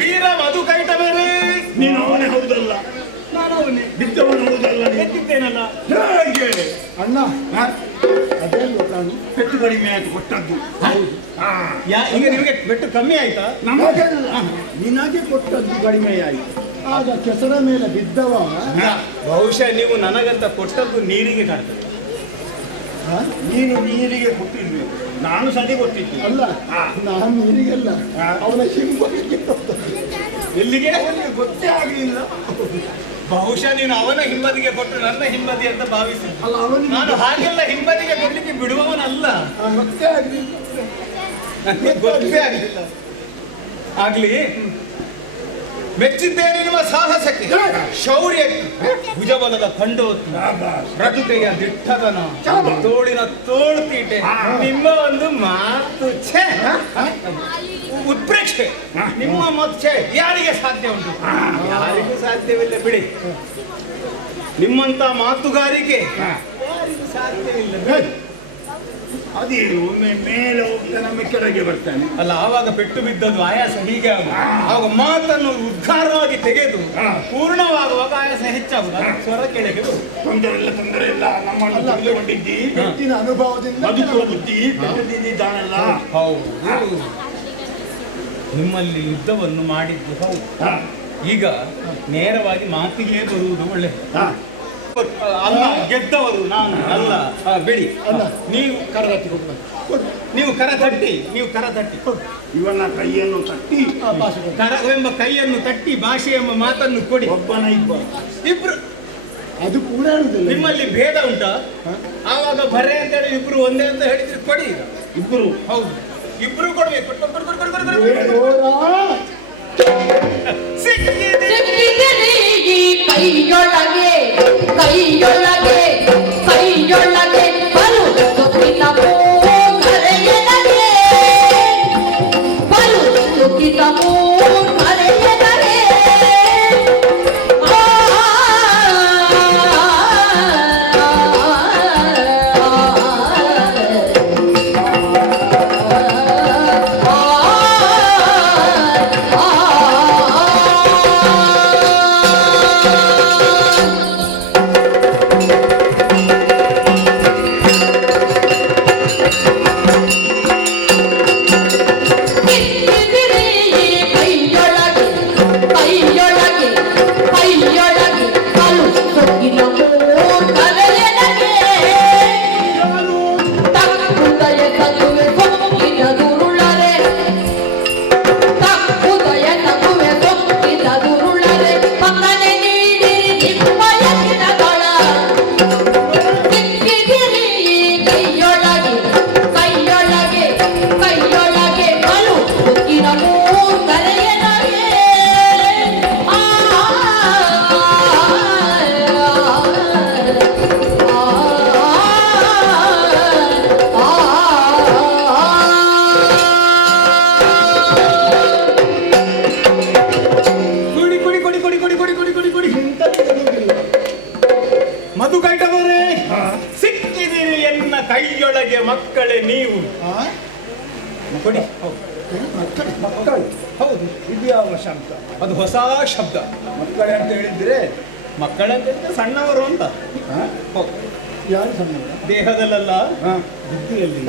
ವೀರ ಮಧುಕೈಟವರೇ, ನೀನು ಅವನೇ ಹೌದಲ್ಲ, ನಾನು ಅವನೇ ಬಿದ್ದವನು ಹೌದಲ್ಲ, ನೀನು ಎತ್ತಿದ್ದೇನಲ್ಲ. ಹೇಗೆ ಅಣ್ಣ ಅದೇನು ಕಾಣು ಪೆಟ್ಟು ಕಡಿಮೆ ಆಯ್ತು ಕೊಟ್ಟದ್ದು. ಈಗ ನಿಮಗೆ ಪೆಟ್ಟು ಕಮ್ಮಿ ಆಯ್ತಾ? ನಮಗೆಲ್ಲ ನಿನಗೆ ಕೊಟ್ಟದ್ದು ಕಡಿಮೆ ಆಯ್ತು. ಆಗ ಕೆಸರ ಮೇಲೆ ಬಿದ್ದವ ಬಹುಶಃ ನೀವು ನನಗಂತ ಕೊಟ್ಟದ್ದು ನೀರಿಗೆ ಕಾಣ್ತದೆ. ನೀನು ನೀರಿಗೆ ಕೊಟ್ಟಿರ್ಬೇಕು, ನಾನು ಸದಿ ಕೊಟ್ಟಿದ್ದೆ. ಅಲ್ಲ, ನಾನು ನೀರಿಗೆಲ್ಲ ಅವನ ಹಿಂಬದಿಗೆ ಎಲ್ಲಿಗೆ? ಅವನಿಗೆ ಗೊತ್ತೇ ಆಗಲಿಲ್ಲ. ಬಹುಶಃ ನೀನು ಅವನ ಹಿಂಬದಿಗೆ ಕೊಟ್ಟು ನನ್ನ ಹಿಂಬದಿ ಅಂತ ಭಾವಿಸಿದ್ದೆ. ಅಲ್ಲ, ಅವನಿಗೆ ನಾನು ಹಾಗೆಲ್ಲ ಹಿಂಬದಿಗೆ ಕೊಡ್ಲಿಕ್ಕೆ ಬಿಡುವವನಲ್ಲ. ಗೊತ್ತೇ ಆಗಲಿಲ್ಲ. ನನಗೆ ಗೊತ್ತೇ ಆಗಲಿಲ್ಲ. ಆಗ್ಲಿ, ಮೆಚ್ಚಿದ್ದೇನೆ ನಿಮ್ಮ ಸಾಹಸಕ್ಕೆ, ಶೌರ್ಯಕ್ಕೆ, ಭುಜಬಲದ ಖಂಡೋತಿ, ಪ್ರಕೃತಿಯ ದಿಟ್ಟತನ, ತೋಳಿನ ತೋಳ್ತೀಟೆ, ನಿಮ್ಮ ಒಂದು ಮಾತು ಛೇ, ಉತ್ಪ್ರೇಕ್ಷೆ, ನಿಮ್ಮ ಮಾತು ಛೇ ಯಾರಿಗೆ ಸಾಧ್ಯ ಉಂಟು? ಯಾರಿಗೂ ಸಾಧ್ಯವಿಲ್ಲ ಬಿಡಿ. ನಿಮ್ಮಂತ ಮಾತುಗಾರಿಕೆ ಯಾರಿಗೂ ಸಾಧ್ಯವಿಲ್ಲ. ಅದೇನು ಒಮ್ಮೆ ಮೇಲೆ ಹೋಗ್ತಾನೆ, ಒಮ್ಮೆ ಕೆಳಗೆ ಬರ್ತಾನೆ. ಅಲ್ಲ, ಆವಾಗ ಪೆಟ್ಟು ಬಿದ್ದದ್ದು ಆಯಾಸ ಹೀಗೆ ಆಗುದು. ಆವಾಗ ಮಾತನ್ನು ಉದ್ಗಾರವಾಗಿ ತೆಗೆದು ಪೂರ್ಣವಾಗುವಾಗ ಆಯಾಸ ಹೆಚ್ಚಾಗುದು, ಸ್ವರ ಕೆಳಗೆ ಬರುದು. ತೊಂದರೆ ಇಲ್ಲ ನಮ್ಮನ್ನು ತಿಳಿದುಕೊಂಡಿದ್ದಿ, ಪೆಟ್ಟಿನ ಅನುಭವದಿಂದ ಬದುಕುವ ಬುದ್ಧಿ ಬೆಳೆದಿದ್ದಾನಲ್ಲ. ಹೌದು, ನಿಮ್ಮಲ್ಲಿ ಯುದ್ಧವನ್ನು ಮಾಡಿದ್ದು ಹೌದು. ಈಗ ನೇರವಾಗಿ ಮಾತಿಗೆ ಬರುವುದು ಒಳ್ಳೆಯದು. ಅಲ್ಲ, ಗೆದ್ದವರು ನಾನು ಅಲ್ಲ. ಬಿಡಿ. ಅಲ್ಲ. ನೀವು ಕರಗತ್ತಿ ಕೊಡು. ನೀವು ಕರ ತಟ್ಟಿ ಇವನ ಕೈಯನ್ನು ತಟ್ಟಿ ಭಾಷೆ ಕೊಡು. ಕರವೆಂಬ ಕೈಯನ್ನು ತಟ್ಟಿ ಭಾಷೆ ಎಂಬ ಮಾತನ್ನು ಕೊಡಿ. ಒಬ್ಬನ ಇಬ್ರು ಅದು ಕೂಡ ಹೇಳುದಿಲ್ಲ. ನಿಮ್ಮಲ್ಲಿ ಭೇದ ಉಂಟಾ? ಆವಾಗ ಬರ್ರೆ ಅಂತ ಹೇಳಿ ಇಬ್ರು ಒಂದೇ ಅಂತ ಹೇಳಿದ್ರೆ ಕೊಡಿ. ಈಗ ಇಬ್ಬರು ಹೌದು, ಇಬ್ರು ಕೊಡ್ಬೇಕು. ಸಿಕ್ಕಿದೆ. ಸಿಕ್ಕಿದೆ ಈ ಕೈಯೊಳಗೆ ಕೈಯೊಳಗೆ ಕೈಯೊಳಗೆ ಬಲು ಸುಖಿತ ಕರೆಯಲಗೆ ಬಲು ಸುಖಿತ ಕರೆಯಲಗೆ ಮಧುಕೈಟವರೇ, ಸಿಕ್ಕಿದಿರಿ ಎನ್ನ ಕೈಯೊಳಗೆ ಮಕ್ಕಳೇ ನೀವು. ಕೊಡಿ. ಮಕ್ಕಳು ಹೌದು, ಇದು ಯಾವ ಶಬ್ದ? ಅದು ಹೊಸ ಶಬ್ದ. ಮಕ್ಕಳೇ ಅಂತ ಹೇಳಿದ್ರೆ ಮಕ್ಕಳಂತ ಸಣ್ಣವರು ಅಂತ. ಹೌದು, ಯಾರು ಸಣ್ಣ? ದೇಹದಲ್ಲ, ಬುದ್ಧಿಯಲ್ಲಿ.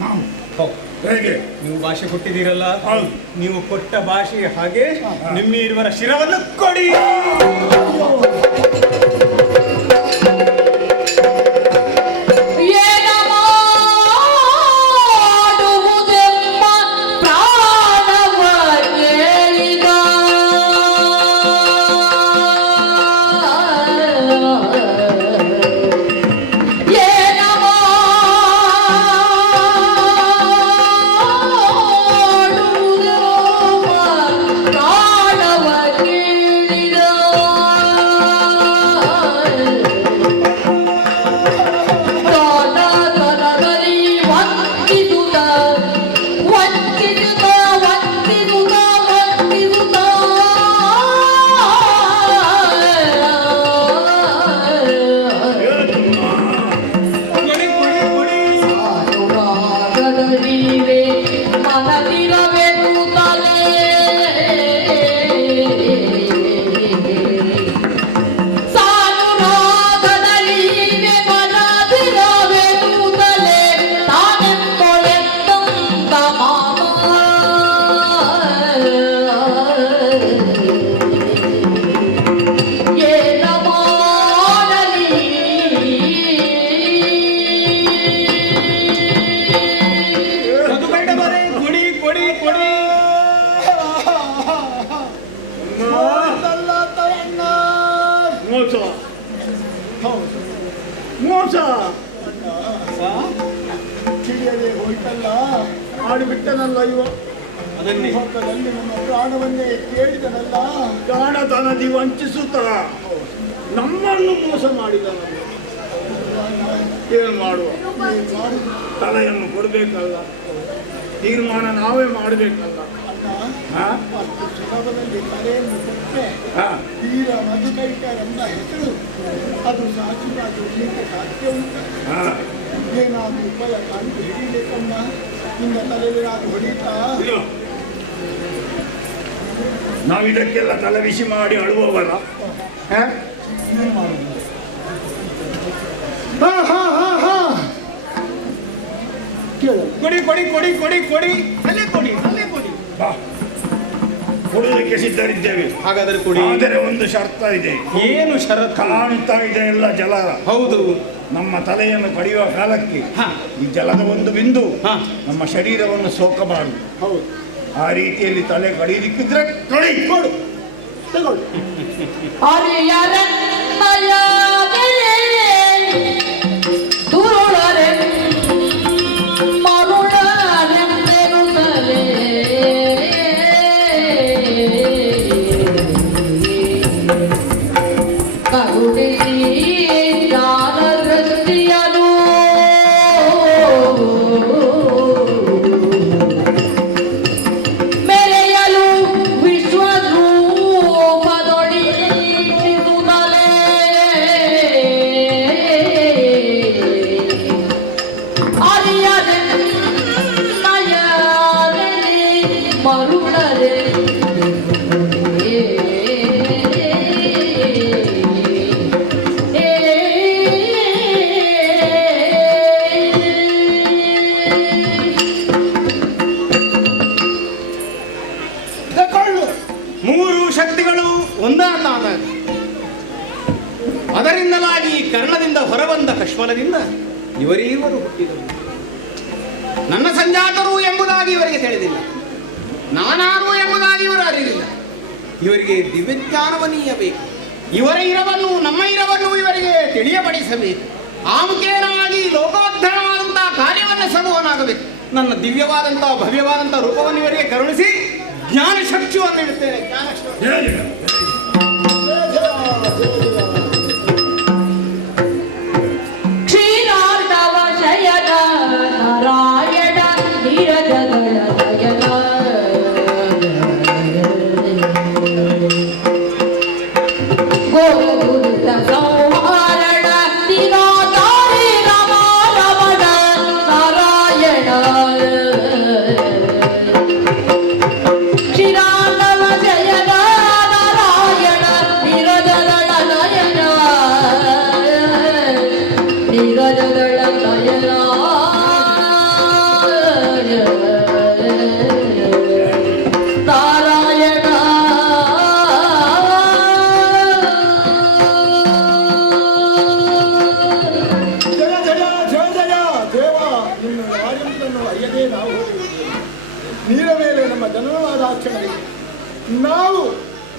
ನಾವು ಹೌದು. ಹೇಗೆ ನೀವು ಭಾಷೆ ಕೊಟ್ಟಿದ್ದೀರಲ್ಲ, ಹೌದು. ನೀವು ಕೊಟ್ಟ ಭಾಷೆ ಹಾಗೆ ನಿಮ್ಮ ಇರುವರ ಶಿರವನ್ನು ಕೊಡಿ. ಮೋಸ ತಿಳಿಯದೆ ಹೋಯ್ತಲ್ಲ, ಮಾಡಿಬಿಟ್ಟನಲ್ಲ ಇವ. ಅದನ್ನೇ ಲೋಕದಲ್ಲಿ ನಮ್ಮ ಪ್ರಾಣವನ್ನೇ ಕೇಳಿದನಲ್ಲ. ಕಾಣತನದಿ ವಂಚಿಸುತ್ತ ನಮ್ಮನ್ನು ಮೋಸ ಮಾಡಿದನಲ್ಲ. ಏನು ಮಾಡುವ? ತಲೆಯನ್ನು ಕೊಡಬೇಕಲ್ಲ, ತೀರ್ಮಾನ ನಾವೇ ಮಾಡಬೇಕಲ್ಲ. ಅಷ್ಟು ಸುಲಭದಲ್ಲಿ ತಲೆಯನ್ನು ಕೊಟ್ಟರೆ ಹಾ, ತೀರ ಮಧುಕೈಟರೆಂಬ ಹೆಸರು ಅದು ಸಾಕ್ಷಿಯಾಗಿ ಉಳಿಲಿಕ್ಕೆ ಸಾಧ್ಯ ಉಂಟು. ಹಾ. ಏನಾದ್ರೂ ಉಪಾಯ ಕಂಡು ಹಿಡಿಬೇಕಮ್ಮ. ನಿನ್ನ ತಲೆಯಲ್ಲಿ ನಾನು ಹೊಡಿತಾ ಇಲ್ಲ. ನಾವಿದಕ್ಕೆಲ್ಲ ತಲೆ ಬಿಸಿ ಮಾಡಿ ಅಳುವವಲ್ಲ. ಹಾ? ಏನು ಮಾಡುದು? ಕೇಳು. ಕೊಡಿ ಕೊಡಿ ಕೊಡಿ ಕೊಡಿ ಕೊಡಿ, ಅಲ್ಲೇ ಕೊಡಿ, ಅಲ್ಲೇ ಕೊಡಿ. ಬಾ. ಕೊಡುವುದಕ್ಕೆ ಸಿದ್ಧರಿದ್ದೇವೆ. ಹಾಗಾದರೆ ಕೊಡಿ. ಆದರೆ ಒಂದು ಶರ್ತ ಇದೆ. ಏನು ಷರತ್ತು? ಕಾಣ್ತಾ ಇದೆ ಎಲ್ಲ ಜಲ. ಹೌದು. ನಮ್ಮ ತಲೆಯನ್ನು ಕಡಿಯುವ ಕಾಲಕ್ಕೆ ಹ. ಈ ಜಲದ ಒಂದು ಬಿಂದು ಹ. ನಮ್ಮ ಶರೀರವನ್ನು ಸೋಕಬಾರದು. ಹೌದು, ಆ ರೀತಿಯಲ್ಲಿ ತಲೆ ಕಡಿಯಲಿಕ್ಕಿದ್ರೆ ಕಡಿ ಕೊಡು. ತಗೊಳ್ಳಿ. ಹರಿಯರನ್ನಯಾಗಲೇ ದುರುಳರೆ ಮರುಳರೆಂದೆನುತ್ತಲೇ ಕರುಣಿ ಜ್ಞಾನ ದೃಷ್ಟಿಯನು ಮೆರೆಯಲು ವಿಶ್ವರೂಪದೊಡಿಸುತ್ತಲೇ ಅರಿಯದೆ ನಯನನೆ ಮರುಳರೆ ತಗೊಳ್ಳು. ಮೂರು ಶಕ್ತಿಗಳು ಒಂದಾದಾಗ ಅದರಿಂದಲಾಗಿ ಕರ್ಣದಿಂದ ಹೊರಬಂದ ಕಶ್ಮಲದಿಂದ ಇವರೀವರು ಹುಟ್ಟಿದರು. ನನ್ನ ಸಂಜಾತರು ಎಂಬುದಾಗಿ ಇವರಿಗೆ ತಿಳಿದಿಲ್ಲ, ನಾನಾರು ಎಂಬುದಾಗಿ ಇವರು ಅರಿವಿಲ್ಲ. ಇವರಿಗೆ ದಿವ್ಯಜ್ಞಾನವನ್ನೀಯಬೇಕು. ಇವರ ಇರವನ್ನು ನಮ್ಮ ಇರವನ್ನು ಇವರಿಗೆ ತಿಳಿಯಪಡಿಸಬೇಕು. ಆ ಮುಖೇನವಾಗಿ ಲೋಕೋದ್ಧಾರವಾದಂತಹ ಕಾರ್ಯವನ್ನು ಸಗುವನಾಗಬೇಕು. ನನ್ನ ದಿವ್ಯವಾದಂತಹ ಭವ್ಯವಾದಂತಹ ರೂಪವನ್ನು ಇವರಿಗೆ ಕರುಣಿಸಿ ಜ್ಞಾನ ಶಕ್ತಿಯನ್ನು ನೀಡುತ್ತೇನೆ. ಜ್ಞಾನ ಶಕ್ತಿ. ಕ್ಷೀರಾರ್ಣವ ಶಯನ ನಾರಾಯಣ ನೀರಜಗಳ ನಯನ ಗೋರಗುರುತ ಸಂಹಾರಣ ದಿನೋದಾರಿ ರಮ ರಮಣ ನಾರಾಯಣ ಕ್ಷೀರಾರ್ಣವ ಶಯನ ನಾರಾಯಣ ನೀರಜಗಳ ನಯನ ನೀರಜಗಳ ನಯನ ನಾರಾಯಣ ಜಯ ಜಯ ಜಯ ಜಯ ದೇವ, ನಿನ್ನ ಯಾರಿಂದಲೂ ಅರಿಯದೇ ನಾವು ಹೋಗಿದ್ದೇವೆ. ನೀರ ಮೇಲೆ ನಮ್ಮ ಜನನವಾದ ಕ್ಷಣದಲ್ಲಿ ನಾವು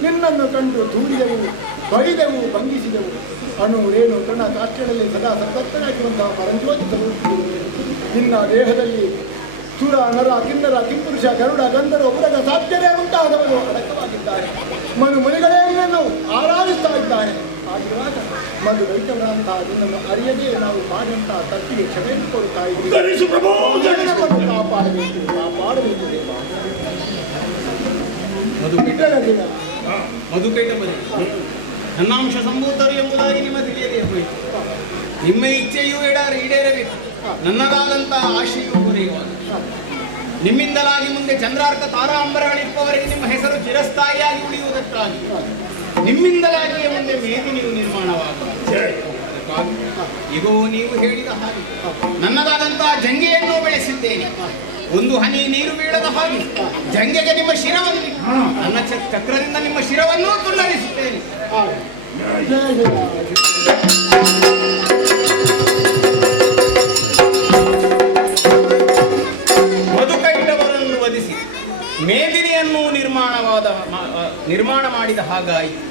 ನಿನ್ನನ್ನು ಕಂಡು ದೂಡಿದೆವು, ಬಡಿದೆವು, ಭಂಗಿಸಿದೆವು. ಅಣು ರೇಣು ಕಣ ಕಾಷ್ಟಗಳಲ್ಲಿ ಸದಾ ಸತತನಾಗಿರುವಂತಹ ಪರಂಜ್ಯೋತಿ ತರುತ್ತಿದ್ದೆವು. ನಿನ್ನ ದೇಹದಲ್ಲಿ ಸುರ ನರ ಕಿನ್ನರ ಕಿಂಪುರುಷ ಗರುಡ ಗಂಧರ ಉರಗ ಸಾಧ್ಯವೇ ಮುಂತಾದವರು ಅಡಕವಾಗಿದ್ದಾರೆ. ಮನು ಮುನಿಗಳೇ ನಿನ್ನನ್ನು ಆರಾಧಿಸ್ತಾ ಇದ್ದಾರೆ. ಆಗಿರುವಾಗ ಮಧು ವೈಕವರಂತಹ ನಿನ್ನನ್ನು ಅರಿಯದೇ ನಾವು ಮಾಡಿದಂತಹ ತಪ್ಪಿಗೆ ಕ್ಷಮೆಯನ್ನು ಕೊಡುತ್ತಾ ಇದ್ದೀವಿ. ಧರಿಸು ಪ್ರಭು, ಧರಿಸು. ನಮ್ಮನ್ನು ಕಾಪಾಡಬೇಕು, ಕಾಪಾಡಬೇಕು ದೇವ. ಮಧುಕೈಟ ದೇವ ಮಧುಕೈಟ ಬನ್ನಿ. ನನ್ನಾಂಶ ಸಂಭೂತರು ಎಂಬುದಾಗಿ ನಿಮ್ಮ ತಿಳಿಯದೇ ಹೋಯಿತು. ನಿಮ್ಮ ಇಚ್ಛೆಯೂ ಈಡೇರಬೇಕು. ನನ್ನದಾದಂತಹ ಆಶೆಯೂ ಪೂರೈಸುವಾಗ ನಿಮ್ಮಿಂದಲಾಗಿ ಮುಂದೆ ಚಂದ್ರಾರ್ಕ ತಾರಾಂಬರಗಳಿಪ್ಪವರೆಗೆ ನಿಮ್ಮ ಹೆಸರು ಚಿರಸ್ಥಾಯಿಯಾಗಿ ಉಳಿಯುವುದಕ್ಕಾಗಿ ನಿಮ್ಮಿಂದಲಾಗಿಯೇ ಮುಂದೆ ಮೇದಿನಿಯು ನಿರ್ಮಾಣವಾಗ ಇಗೋ ನೀವು ಹೇಳಿದ ಹಾಗೆ ನನ್ನದಾದಂತಹ ಜಂಗೆಯನ್ನು ಬೆಳೆಸಿದ್ದೇನೆ. ಒಂದು ಹನಿ ನೀರು ಬೀಳದ ಹಾಗೆ ಜಂಗೆಗೆ ನಿಮ್ಮ ಶಿರವನ್ನು ನನ್ನ ಚಕ್ರದಿಂದ ನಿಮ್ಮ ಶಿರವನ್ನು ತುಂಡರಿಸುತ್ತೇನೆ. ಜಯ ಜಯ. ಮಧುಕೈಟವರನ್ನು ವಧಿಸಿ ಮೇದಿನಿಯನ್ನು ನಿರ್ಮಾಣ ಮಾಡಿದ ಹಾಗಾಯಿತು.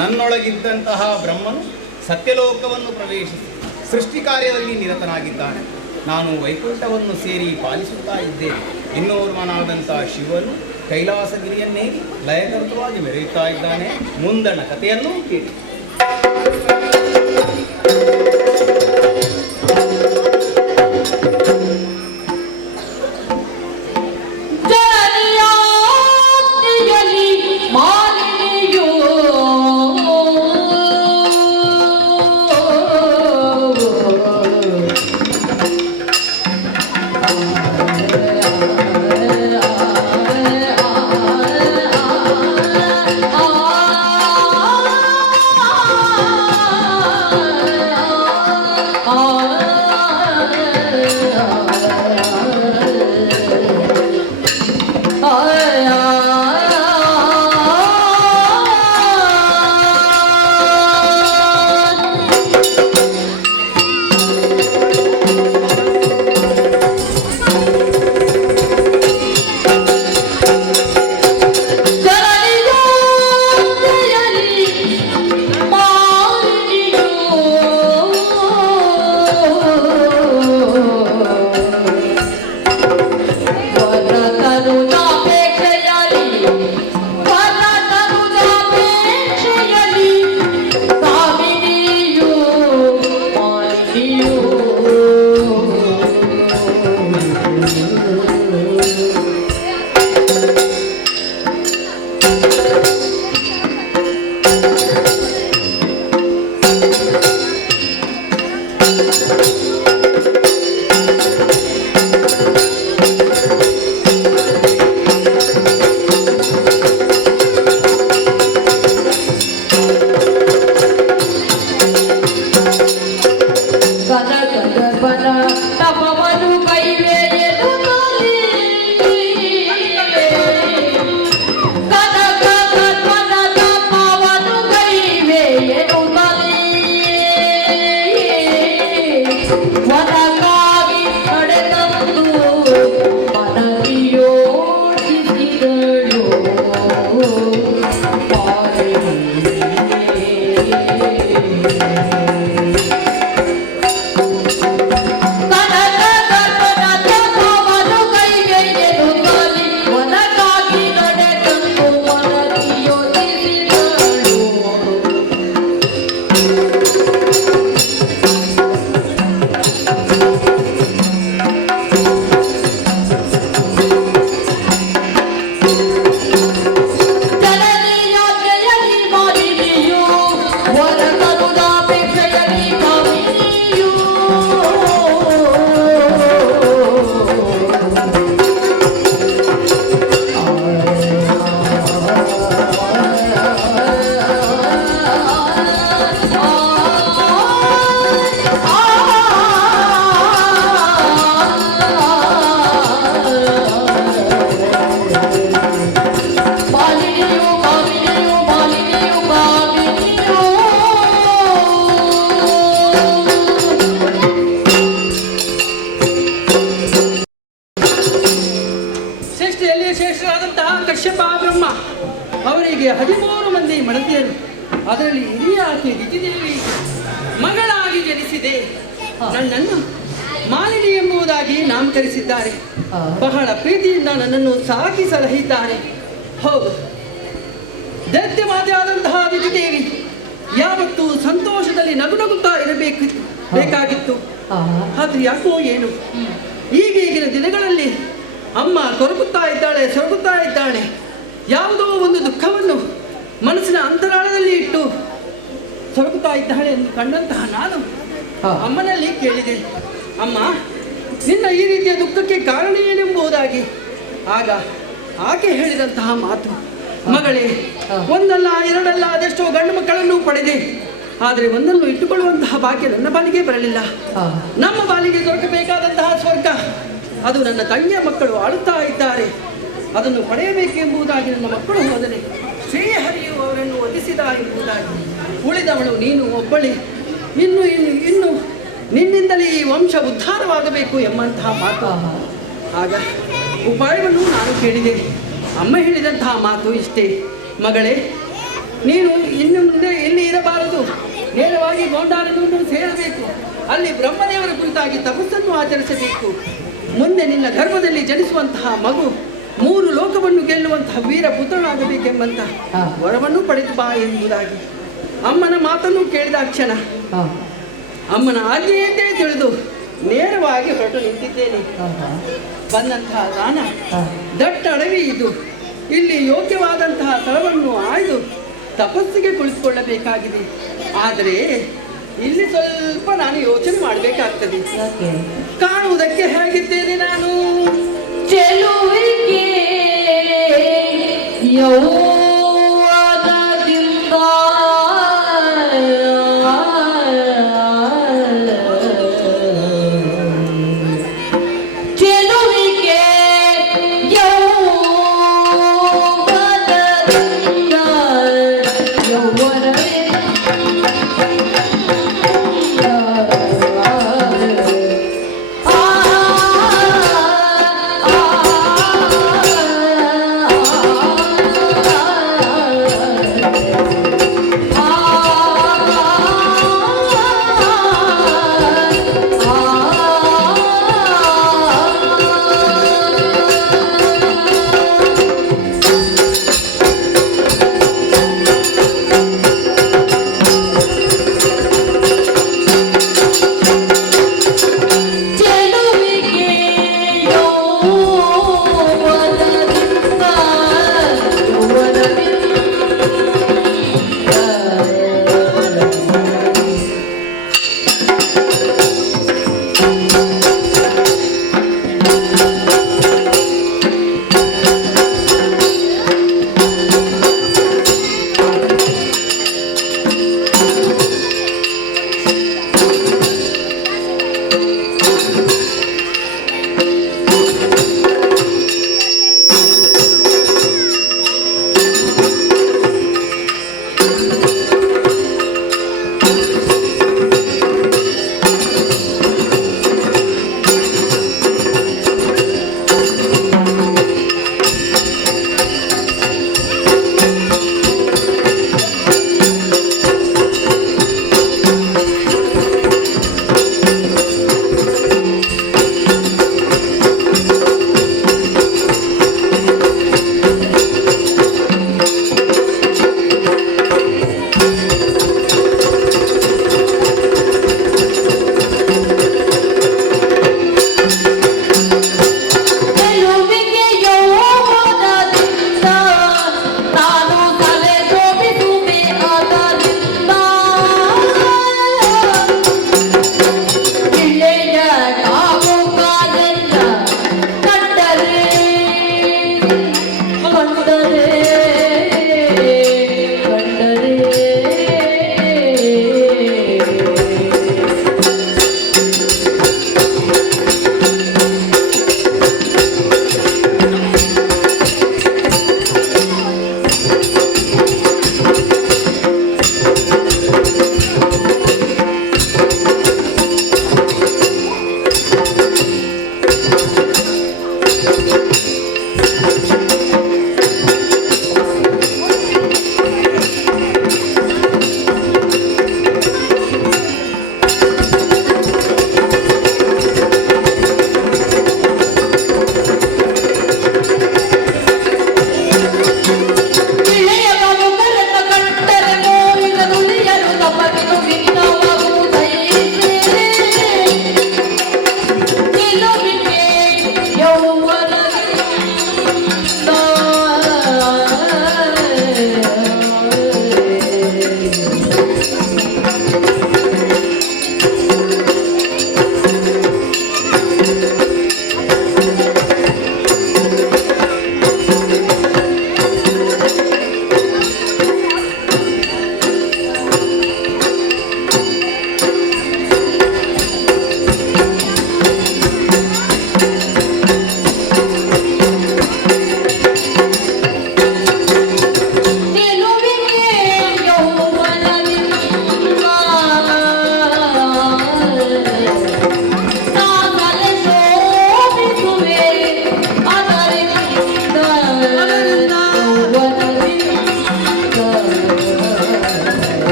ನನ್ನೊಳಗಿದ್ದಂತಹ ಬ್ರಹ್ಮನು ಸತ್ಯಲೋಕವನ್ನು ಪ್ರವೇಶಿಸಿ ಸೃಷ್ಟಿ ಕಾರ್ಯದಲ್ಲಿ ನಿರತನಾಗಿದ್ದಾನೆ. ನಾನು ವೈಕುಂಠವನ್ನು ಸೇರಿ ಪಾಲಿಸುತ್ತಾ ಇದ್ದೇನೆ. ಇನ್ನೋರ್ವನಾದಂತಹ ಶಿವನು ಕೈಲಾಸಗಿರಿಯನ್ನೇರಿ ಲಯಕರ್ತವಾಗಿ ಮೆರೆಯುತ್ತಾ ಇದ್ದಾನೆ. ಮುಂದಣ ಕಥೆಯನ್ನು ಕೇಳಿ. ಜನಿಯಾಜ್ಞೆಯಲ್ಲಿ ಮಾಲಿನಿಯೋ ಅವರಿಗೆ 13 ಮಂದಿ ಮಡದಿಯರು, ಅದರಲ್ಲಿ ಹಿರಿಯ ಆಕೆ ದಿತಿದೇವಿ ಮಗಳಾಗಿ ಜನಿಸಿದೆ. ನನ್ನನ್ನು ಮಾಲಿನಿ ಎಂಬುದಾಗಿ ನಾಮಕರಿಸಿದ್ದಾರೆ. ಬಹಳ ಪ್ರೀತಿಯಿಂದ ನನ್ನನ್ನು ಸಾಕಿ ಸಲಹಿದ್ದಾರೆ. ಹೌದು, ದೈತ್ಯವಾದಿಯಾದಂತಹ ದಿತಿದೇವಿ ಯಾವತ್ತೂ ಸಂತೋಷದಲ್ಲಿ ನಗುನಗುತ್ತಾ ಬೇಕಾಗಿತ್ತು. ಆದ್ರೆ ಯಾಕೋ ಏನು ಈಗೀಗಿನ ದಿನಗಳಲ್ಲಿ ಅಮ್ಮ ಸೊರಗುತ್ತಾ ಇದ್ದಾಳೆ. ಯಾವುದೋ ಒಂದು ದುಃಖವನ್ನು ಮನಸ್ಸಿನ ಅಂತರಾಳದಲ್ಲಿ ಇಟ್ಟು ಸೊರಗುತ್ತಾ ಇದ್ದಾಳೆ ಎಂದು ಕಂಡಂತಹ ನಾನು ಅಮ್ಮನಲ್ಲಿ ಕೇಳಿದೆ, ಅಮ್ಮ ನಿನ್ನ ಈ ರೀತಿಯ ದುಃಖಕ್ಕೆ ಕಾರಣ ಏನೆಂಬುದಾಗಿ. ಆಗ ಆಕೆ ಹೇಳಿದಂತಹ ಮಾತು, ಮಗಳೇ, ಒಂದಲ್ಲ ಎರಡಲ್ಲ ಅದೆಷ್ಟೋ ಗಂಡು ಮಕ್ಕಳನ್ನು ಪಡೆದೆ, ಆದರೆ ಒಂದನ್ನು ಇಟ್ಟುಕೊಳ್ಳುವಂತಹ ಭಾಗ್ಯ ನನ್ನ ಬಾಲಿಗೆ ಬರಲಿಲ್ಲ. ನಮ್ಮ ಬಾಲಿಗೆ ದೊರಕಬೇಕಾದಂತಹ ಸ್ವರ್ಗ ಅದು ನನ್ನ ತಂಗಿಯ ಮಕ್ಕಳು ಆಳುತ್ತಾ ಇದ್ದಾರೆ. ಅದನ್ನು ಪಡೆಯಬೇಕೆಂಬುದಾಗಿ ನನ್ನ ಮಕ್ಕಳು ಹೋದರೆ ಶ್ರೀಹರಿಯು ಅವರನ್ನು ಒದಿಸಿದ ಎಂಬುದಾಗಿ. ಉಳಿದವಳು ನೀನು ಒಬ್ಬಳೆ, ಇನ್ನು ನಿನ್ನಿಂದಲೇ ಈ ವಂಶ ಉದ್ಧಾರವಾಗಬೇಕು ಎಂಬಂತಹ ಮಾತು. ಆಗ ಉಪಾಯವನ್ನು ನಾನು ಕೇಳಿದೆ. ಅಮ್ಮ ಹೇಳಿದಂತಹ ಮಾತು ಇಷ್ಟೇ, ಮಗಳೇ, ನೀನು ಇನ್ನು ಮುಂದೆ ಇಲ್ಲಿ ಇರಬಾರದು, ನೇರವಾಗಿ ಗೋಂಡಾರನನ್ನು ಸೇರಬೇಕು. ಅಲ್ಲಿ ಬ್ರಹ್ಮದೇವರ ಕುರಿತಾಗಿ ತಪಸ್ಸನ್ನು ಆಚರಿಸಬೇಕು. ಮುಂದೆ ನಿನ್ನ ಗರ್ಭದಲ್ಲಿ ಜನಿಸುವಂತಹ ಮಗು 3 ಲೋಕವನ್ನು ಗೆಲ್ಲುವಂತಹ ವೀರ ಪುತ್ರನಾಗಬೇಕೆಂಬಂತಹ ವರವನ್ನು ಪಡೆದು ಬಾ ಎಂಬುದಾಗಿ. ಅಮ್ಮನ ಮಾತನ್ನು ಕೇಳಿದ ಕ್ಷಣ ಅಮ್ಮನ ಆಜ್ಞೆಯಂತೆ ತಿಳಿದು ನೇರವಾಗಿ ಹೊರಟು ನಿಂತಿದ್ದೇನೆ. ಬಂದಂತಹ ದಾನ ದಟ್ಟ ಅಡವಿ ಇದು. ಇಲ್ಲಿ ಯೋಗ್ಯವಾದಂತಹ ಸ್ಥಳವನ್ನು ಆಯ್ದು ತಪಸ್ಸಿಗೆ ಕುಳಿತುಕೊಳ್ಳಬೇಕಾಗಿದೆ. ಆದರೆ ಇಲ್ಲಿ ಸ್ವಲ್ಪ ನಾನು ಯೋಚನೆ ಮಾಡಬೇಕಾಗ್ತದೆ. ಕಾಣುವುದಕ್ಕೆ ಹೇಗಿದ್ದೇನೆ ನಾನು? ಚೆಲುವಿಗೆ ಯೌವನದಿಂದ ಚೆಲುವಿಗೆ ಯೌವನದಿಂದ ಯೌವನವೇ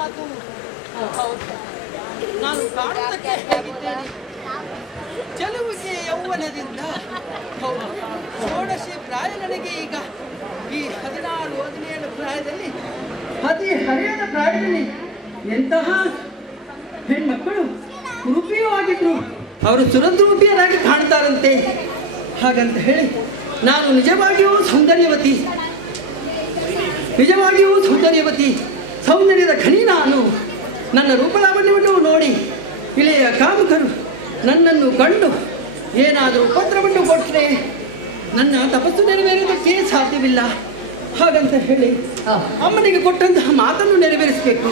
ಮಾತು ಹೌದು. ನಾನು ಕಾಣುವುದಕ್ಕೆ ಹೇಗಿದ್ದೇನೆ, ಚೆಲುವಿಗೆ ಯೌವನದಿಂದ ಹೌದು ಷೋಡಶಿ ಪ್ರಾಯ ನನಗೆ ಈಗ ಈ 16-17 ಪ್ರಾಯದಲ್ಲಿ ಹರಿಯದ ಪ್ರಾಯದಲ್ಲಿ ಎಂತಹ ಹೆಣ್ಮಕ್ಕಳು ರೂಪಿಯೂ ಆಗಿದ್ರು, ಅವರು ಸುರದ್ರೂಪಿಯರಾಗಿ ಕಾಣ್ತಾರಂತೆ. ಹಾಗಂತ ಹೇಳಿ ನಾನು ನಿಜವಾಗಿಯೂ ಸೌಂದರ್ಯವತಿ, ಸೌಂದರ್ಯದ ಖನಿ ನಾನು. ನನ್ನ ರೂಪಲಾವಣ್ಯವನ್ನು ನೋಡಿ ಇಳೆಯ ಕಾಮುಕರು ನನ್ನನ್ನು ಕಂಡು ಏನಾದರೂ ಉಪದ್ರವನ್ನು ಕೊಟ್ಟರೆ ನನ್ನ ತಪಸ್ಸು ನೆರವೇರುವುದಕ್ಕೆ ಸಾಧ್ಯವಿಲ್ಲ. ಹಾಗಂತ ಹೇಳಿ ಅಮ್ಮನಿಗೆ ಕೊಟ್ಟಂತಹ ಮಾತನ್ನು ನೆರವೇರಿಸಬೇಕು.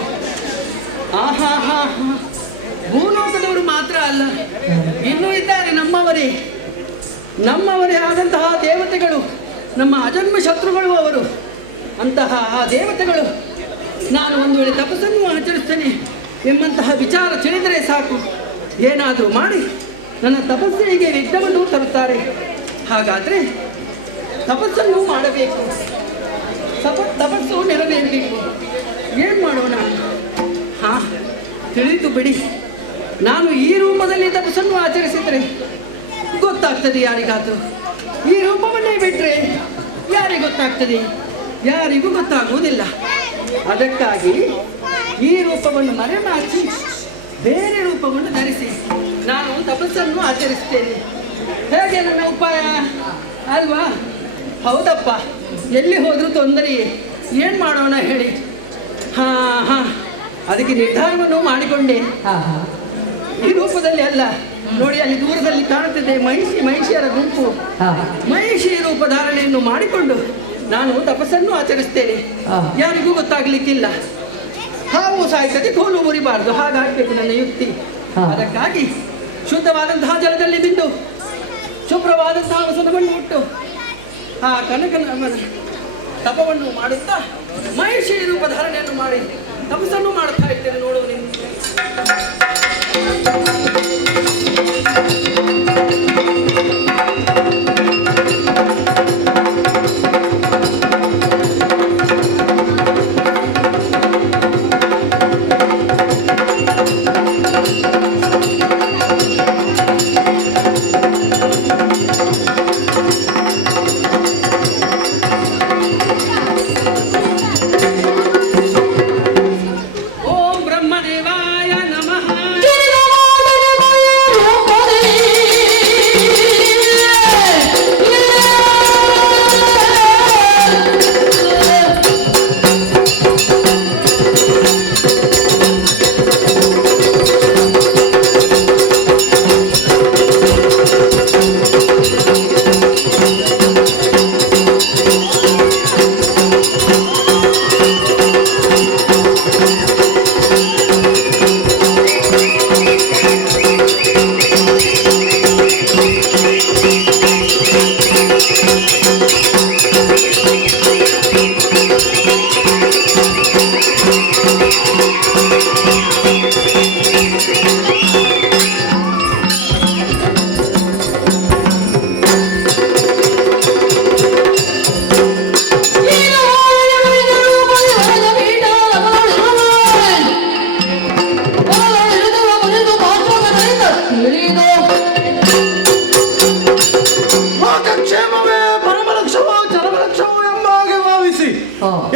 ಆಹಾ ಹಾ ಹಾ, ಭೂಲೋಕದವರು ಮಾತ್ರ ಅಲ್ಲ, ಇನ್ನೂ ಇದ್ದಾರೆ ನಮ್ಮವರೇ ಆದಂತಹ ದೇವತೆಗಳು, ನಮ್ಮ ಅಜನ್ಮ ಶತ್ರುಗಳು ಅವರು. ಅಂತಹ ಆ ದೇವತೆಗಳು ನಾನು ಒಂದು ವೇಳೆ ತಪಸ್ಸನ್ನು ಆಚರಿಸ್ತೇನೆ ಎಂಬಂತಹ ವಿಚಾರ ತಿಳಿದರೆ ಸಾಕು, ಏನಾದರೂ ಮಾಡಿ ನನ್ನ ತಪಸ್ಸಿಗೆ ವಿಘ್ನವನ್ನು ತರುತ್ತಾರೆ. ಹಾಗಾದರೆ ತಪಸ್ಸನ್ನು ಮಾಡಬೇಕು, ತಪಸ್ಸು ನೆರವೇರಬೇಕು. ಏನು ಮಾಡೋಣ? ಹಾಂ, ತಿಳಿದು ಬಿಡಿ. ನಾನು ಈ ರೂಪದಲ್ಲಿ ತಪಸ್ಸನ್ನು ಆಚರಿಸಿದರೆ ಗೊತ್ತಾಗ್ತದೆ ಯಾರಿಗಾದರೂ, ಈ ರೂಪವನ್ನೇ ಬಿಟ್ಟರೆ ಯಾರಿಗೆ ಗೊತ್ತಾಗ್ತದೆ? ಯಾರಿಗೂ ಗೊತ್ತಾಗುವುದಿಲ್ಲ. ಅದಕ್ಕಾಗಿ ಈ ರೂಪವನ್ನು ಮರೆಮಾಚಿ ಬೇರೆ ರೂಪವನ್ನು ಧರಿಸಿ ನಾನು ತಪಸ್ಸನ್ನು ಆಚರಿಸ್ತೇನೆ. ಹೇಗೆ ನನ್ನ ಉಪಾಯ ಅಲ್ವಾ? ಹೌದಪ್ಪ, ಎಲ್ಲಿ ಹೋದರೂ ತೊಂದರೆಯೇ. ಏನು ಮಾಡೋಣ ಹೇಳಿ? ಹಾಂ, ಅದಕ್ಕೆ ನಿರ್ಧಾರವನ್ನು ಮಾಡಿಕೊಂಡೆ. ಈ ರೂಪದಲ್ಲಿ ಅಲ್ಲ, ನೋಡಿ ಅಲ್ಲಿ ದೂರದಲ್ಲಿ ಕಾಣುತ್ತದೆ ಮಹಿಷಿಯರ ಗುಂಪು. ಮಹಿಷಿ ರೂಪ ಧಾರಣೆಯನ್ನು ಮಾಡಿಕೊಂಡು ನಾನು ತಪಸ್ಸನ್ನು ಆಚರಿಸ್ತೇನೆ. ಯಾರಿಗೂ ಗೊತ್ತಾಗ್ಲಿಕ್ಕಿಲ್ಲ. ಹಾವು ಸಾಯ್ತದೆ, ಕೋಲು ಮುರಿಬಾರ್ದು, ಹಾಗಾಗಬೇಕು ನನ್ನ ಯುಕ್ತಿ. ಅದಕ್ಕಾಗಿ ಶುದ್ಧವಾದಂತಹ ಜಲದಲ್ಲಿ ಬಿದ್ದು ಶುಭ್ರವಾದಂತಹ ವಸನವನ್ನು ಉಟ್ಟು ಆ ಕನಕನ ತಪವನ್ನು ಮಾಡುತ್ತಾ ಮಹಿಷಿ ರೂಪ ಧಾರಣೆಯನ್ನು ಮಾಡಿ ತಪಸ್ಸನ್ನು ಮಾಡುತ್ತಾ ಇರ್ತೇನೆ. ನೋಡುವ ನೀವು.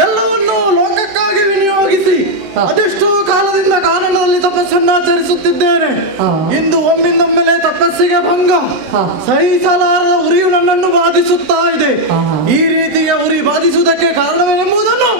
ಎಲ್ಲವನ್ನೂ ಲೋಕಕ್ಕಾಗಿ ವಿನಿಯೋಗಿಸಿ ಅದೆಷ್ಟೋ ಕಾಲದಿಂದ ಕಾರಣದಲ್ಲಿ ತಪಸ್ಸನ್ನಾಚರಿಸುತ್ತಿದ್ದೇನೆ. ಇಂದು ಒಮ್ಮಿಂದೊಮ್ಮೆಲೆ ತಪಸ್ಸಿಗೆ ಭಂಗ, ಸಹಿಸಲಾರದ ಉರಿಯು ನನ್ನನ್ನು ಬಾಧಿಸುತ್ತಾ ಇದೆ. ಈ ರೀತಿಯ ಉರಿ ಬಾಧಿಸುವುದಕ್ಕೆ ಕಾರಣವೇನೆಂಬುದನ್ನು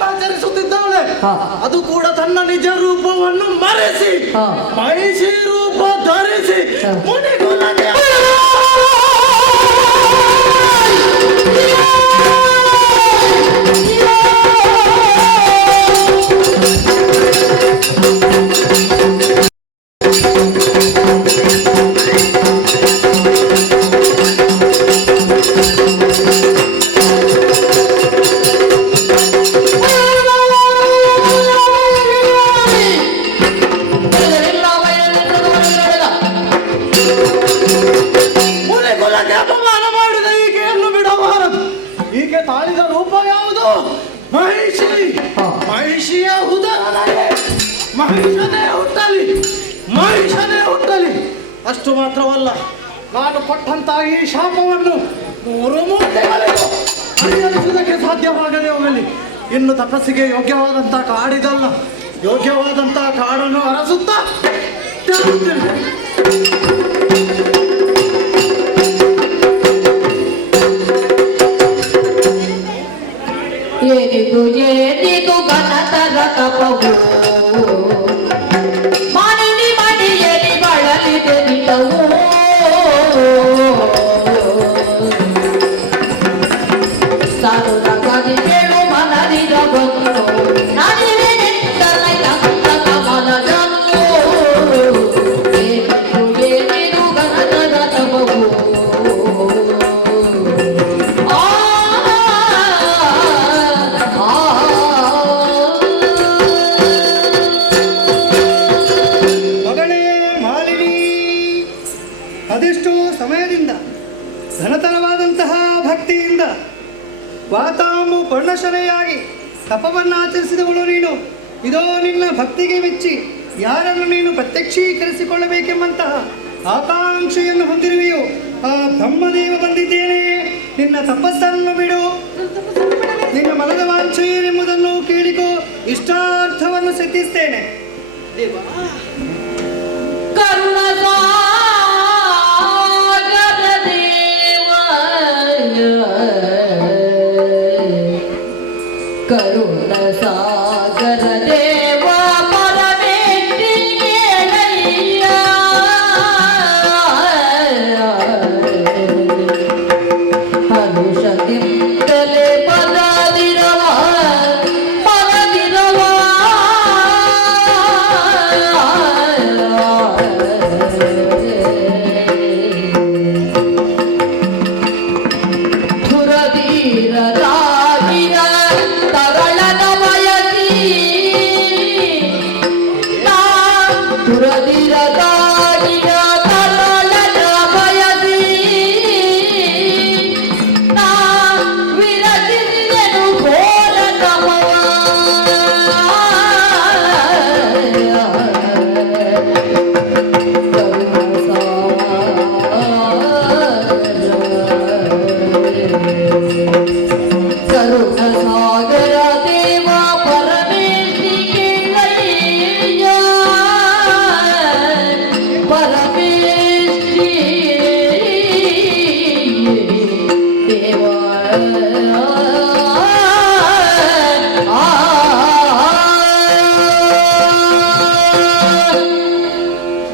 ತಪಸ್ಸನ್ನು ಆಚರಿಸುತ್ತಿದ್ದಾಳೆ. ಹಾ. ಅದು ಕೂಡ ತನ್ನ ನಿಜ ರೂಪವನ್ನು ಮರೆಸಿ ಹಾ. ಮಹಿಷಿ ರೂಪ ಧರಿಸಿ ಹಾ. ಮುನಿಕುಲಕ್ಕೆ ಮುನಿಕುಲಕ್ಕೆ ಅಪಮಾನ ಮಾಡಿದ ಈಕೆಯನ್ನು ಬಿಡಬಾರದು. ಈಕೆ ತಾಳಿದ ರೂಪ ಯಾವುದು? ಮಹಿಷಿ. ಹಾ. ಮಹಿಷಿಯ ಉದರದಲ್ಲಿ ಮಹಿಷನೇ ಹುಟ್ಟಲಿ, ಮಹಿಷನೇ ಹುಟ್ಟಲಿ. ಅಷ್ಟು ಮಾತ್ರವಲ್ಲ, ನಾನು ಕೊಟ್ಟಂತಹ ಈ ಶಾಪವನ್ನು 3 ಮೂರ್ತಿಗಳಿಗೂ ಪರಿಹರಿಸುವುದಕ್ಕೆ ಸಾಧ್ಯವಾಗದೆ ಹೋಗಲಿ. ಇನ್ನು ತಪಸ್ಸಿಗೆ ಯೋಗ್ಯವಾದಂಥ ಕಾಡಿದಲ್ಲ, ಯೋಗ್ಯವಾದಂಥ ಕಾಡನ್ನು ಅರಸುತ್ತಾ ತೆರಳುತ್ತೇನೆ. ಏನಿದು ಏನಿದು ಘನತರ ತಪವು ಮಾನಿನಿ ಮಡಿಯಲಿ ಬಳಲಿದೆ ನಿಲವು ಸಾಧುರಗಾಗಿ ಕೇಳು ಮನದಿದ ಬಂದು ನಾನಿವೆ ನಿಂತಲೈ ತಕ್ಕ ಮನದನ್ನು ಏನಿದು ಏನಿದು ಘನತರ ತಪವು ಮಗಳೇ ಮಾಲಿನಿ, ಅದೆಷ್ಟೋ ಸಮಯದಿಂದ ಘನತರವಾದಂತಹ ಭಕ್ತಿಯಿಂದ ವಾತಾಂಬು ಪರ್ಣಶನೆಯಾಗಿ ತಪವನ್ನು ಆಚರಿಸಿದವಳು ನೀನು. ಇದೋ ನಿನ್ನ ಭಕ್ತಿಗೆ ಮೆಚ್ಚಿ ಯಾರನ್ನು ನೀನು ಪ್ರತ್ಯಕ್ಷೀಕರಿಸಿಕೊಳ್ಳಬೇಕೆಂಬಂತಹ ಆಕಾಂಕ್ಷೆಯನ್ನು ಹೊಂದಿರುವೆಯೋ ಆ ಬ್ರಹ್ಮದೇವ ಬಂದಿದ್ದೇನೆ. ನಿನ್ನ ತಪಸ್ಸನ್ನು ಬಿಡು, ನಿನ್ನ ಮನದ ವಾಂಛೆ ಏನೆಂಬುದನ್ನು ಕೇಳಿಕೋ, ಇಷ್ಟಾರ್ಥವನ್ನು ಸಿದ್ಧಿಸ್ತೇನೆ. ದೇವಾ ಕರುಣಸಾಗರ ದೇವ ಕರುಣಸಾಗರ ದೇವ ಪರಮೇಷ್ಠಿ ಕೇಳಯ್ಯ ಹನುಷದಿಂದಲೇ ಪದದಿರವ ಪದದಿರವ ಧುರಧೀರರಾಗಿರ ತರಳನ ಬಯಸಿ ನಾ ಧುರಧೀರರಾಗಿರ ತರಳನ ಬಯಸಿ ನಾ ವಿರಚಿಸಿದೆನು ಘೋರ ತಪವ ಕರುಣಸಾಗರ ದೇವ ಪರಮೇಷ್ಠಿ ಕೇಳಯ್ಯ ಪರಮೇಷ್ಠಿ ದೇವ